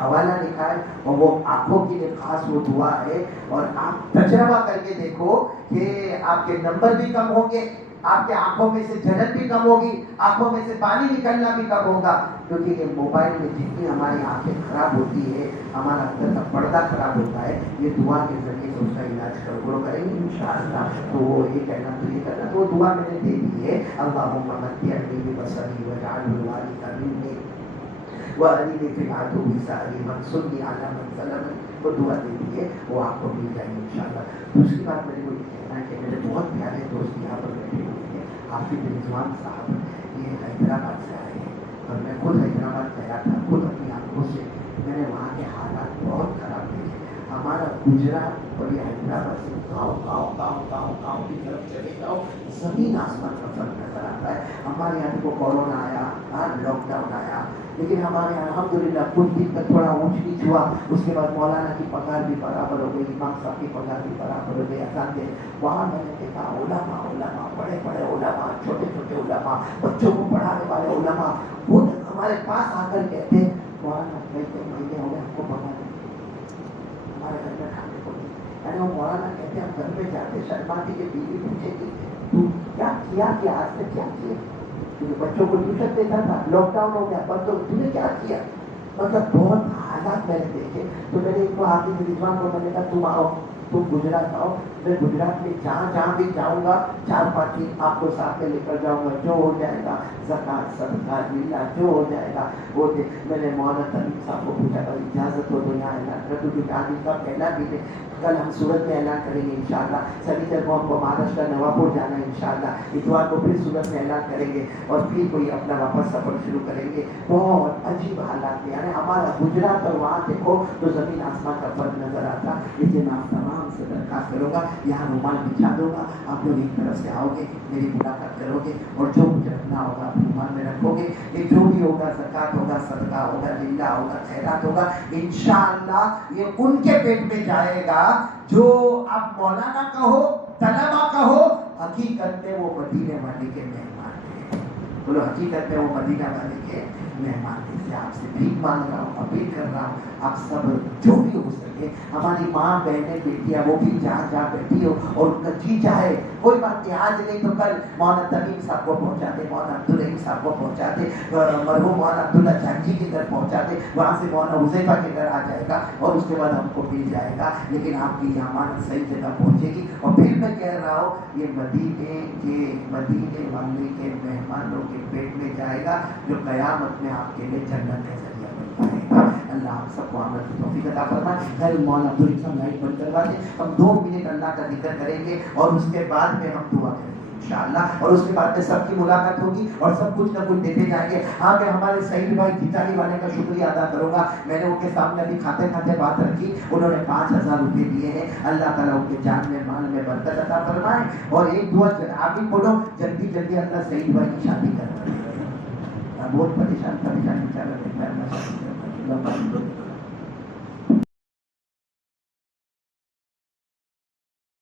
حوالہ لکھا ہے اور وہ آنکھوں کے لیے خاص وہ دعا ہے. اور آپ تجربہ کر کے دیکھو کہ آپ کے نمبر بھی کم ہوں گے, آپ کے آنکھوں میں سے جلن بھی کم ہوگی, آنکھوں میں سے پانی نکلنا بھی کم ہوگا. کیونکہ یہ موبائل میں جتنی ہماری آنکھیں خراب ہوتی ہے, ہمارا اندر کا پردہ خراب ہوتا ہے, یہ دعا کے ذریعے سے اس کا علاج کریں گے انشاءاللہ. تو وہ یہ کہنا تو یہ کرنا, تو وہ دعا میں نے دے دی ہے. اللہم متعنا ببصری واجعلہ الوارث منی وارنی فی العدو ساری وانصرنی علی من ظلمنی. وہ دعا دے دی ہے, وہ آپ کو مل جائے گی انشاءاللہ. دوسری بات میرے کو یہ کہنا ہے کہ میرے بہت پیارے دوست یہاں پر بیٹھے ہوئے ہیں, حافظ رضوان صاحب, یہ حیدرآباد سے آئے ہیں. اور میں خود حیدرآباد گیا تھا, خود اپنی آنکھوں سے میں نے وہاں کے حالات بہت خراب دیکھے. ہمارا گجرات اور یہ حیدرآباد سے گاؤں کی طرف چلے جاؤ, زمین آسمان کا فرق نظر آتا ہے. ہمارے یہاں کو کورونا آیا, لاک ڈاؤن آیا, لیکن ہمارے یہاں الحمدللہ کچھ دن تک تھوڑا اونچ نیچ ہوا. اس کے بعد مولانا کی پگار بھی برابر ہو گئی, امام صاحب کی پگار بھی برابر ہو گئی. اذان دے وہاں میں نے دیکھا علماء, بڑے بڑے علماء, چھوٹے چھوٹے علماء, بچوں کو پڑھانے والے علماء, وہ ہمارے پاس آ کر کہتے مولانا کہتے مہینے ہو گئے ہم کو پگار ہمارے گھر میں کھانے کو نہیں. یعنی وہ مولانا کہتے ہم گھر میں جاتے شرماتی کے بیوی پوچھے گی تو کیا کیا کہ آج سے کیا کیا, کیونکہ بچوں کو ٹیوشن دیتا تھا, لاک ڈاؤن ہو گیا, پر تو تم نے کیا کیا. مطلب بہت حالات میں نے دیکھے. تو میں نے ایک کو حافظ رضوان کو میں نے کہا تم آؤ, تم گجرات آؤ, میں گجرات میں جہاں بھی جاؤں گا 4-5 دن آپ کو ساتھ میں لے کر جاؤں گا. جو ہو جائے گا زکات صدقہ للہ جو ہو جائے گا وہ دے. میں نے مولانا تنیم صاحب کو پوچھا کہ اجازت ہو تو یہاں اعلان کر دوں, کیونکہ آج اس کا پہلا دن ہے. کل ہم سورت میں اعلان کریں گے انشاءاللہ. سبھی جگہوں کو مہاراشٹر نواپور جانا ہے انشاءاللہ. اتوار کو پھر سورت میں اعلان کریں گے اور پھر کوئی اپنا واپس سفر شروع کریں گے. بہت عجیب حالات میں, یعنی ہمارا گجرات اور وہاں دیکھو تو زمین آسمان کا فرق نظر آتا. اس لیے میں آپ تمام سے درخواست کروں گا, یہاں رومال بچھا دوں گا, آپ لوگ ایک طرف سے آؤ گے, میری ملاقات کرو گے, اور جو کچھ رکھنا ہوگا آپ رومال میں رکھو گے. یہ جو بھی ہوگا زکات ہوگا, صدقہ ہوگا, للہ ہوگا, خیرات ہوگا, انشاءاللہ یہ ان کے پیٹ میں جائے گا جو آپ مولانا کہو, طلبہ کہو, حقیقت میں وہ مدینے والے کے مہمان تھے. بولو حقیقت میں وہ مدینہ والے کے مہمان تھے. سے آپ سے بھیک مانگ رہا ہوں, اپیل کر رہا ہوں, آپ سب جو بھی ہو سکے, ہماری ماں بہنیں بیٹیاں وہ بھی جہاں بیٹھی ہو اور ان کا جی چاہے کوئی بات نہیں, آج نہیں تو کل مولانا تنیم صاحب کو پہنچاتے, مولانا عبدالرحیم صاحب کو پہنچاتے, مرحوم مولانا عبداللہ جانجی کے گھر پہنچاتے, وہاں سے مولانا حذیفہ کے گھر آ جائے گا اور اس کے بعد ہم کو مل جائے گا. لیکن آپ کی امانت صحیح جگہ پہنچے گی. اور پھر میں کہہ رہا ہوں یہ مدینے والے کے مہمانوں کے پیٹ میں جائے گا جو قیامت میں آپ کے لیے جنت کا ذریعہ بن پائے گا. اللہ آپ سب کو عمل کی توفیق عطا فرمائے. خیر مولانا عبدالرحیم صاحب لائٹ بند کروا دیں, ہم 2 منٹ اللہ کا ذکر کریں گے اور اس کے بعد میں ہم دعا کریں گے انشاءاللہ. اور اس کے بعد میں سب کی ملاقات ہوگی اور سب کچھ نہ کچھ دیتے جائیں گے. ہاں میں ہمارے سعید بھائی گیتالی والے کا شکریہ ادا کروں گا. میں نے ان کے سامنے ابھی کھاتے بات رکھی, انہوں نے 5000 روپے دیے ہیں. اللہ تعالیٰ ان کے جان میں مال میں برکت عطا فرمائے. اور ایک دعا آپ بھی بولو, جلدی اللہ سعید بھائی کی شادی کروا دے. بہت پریشان بیچارہ دیکھتا ہے.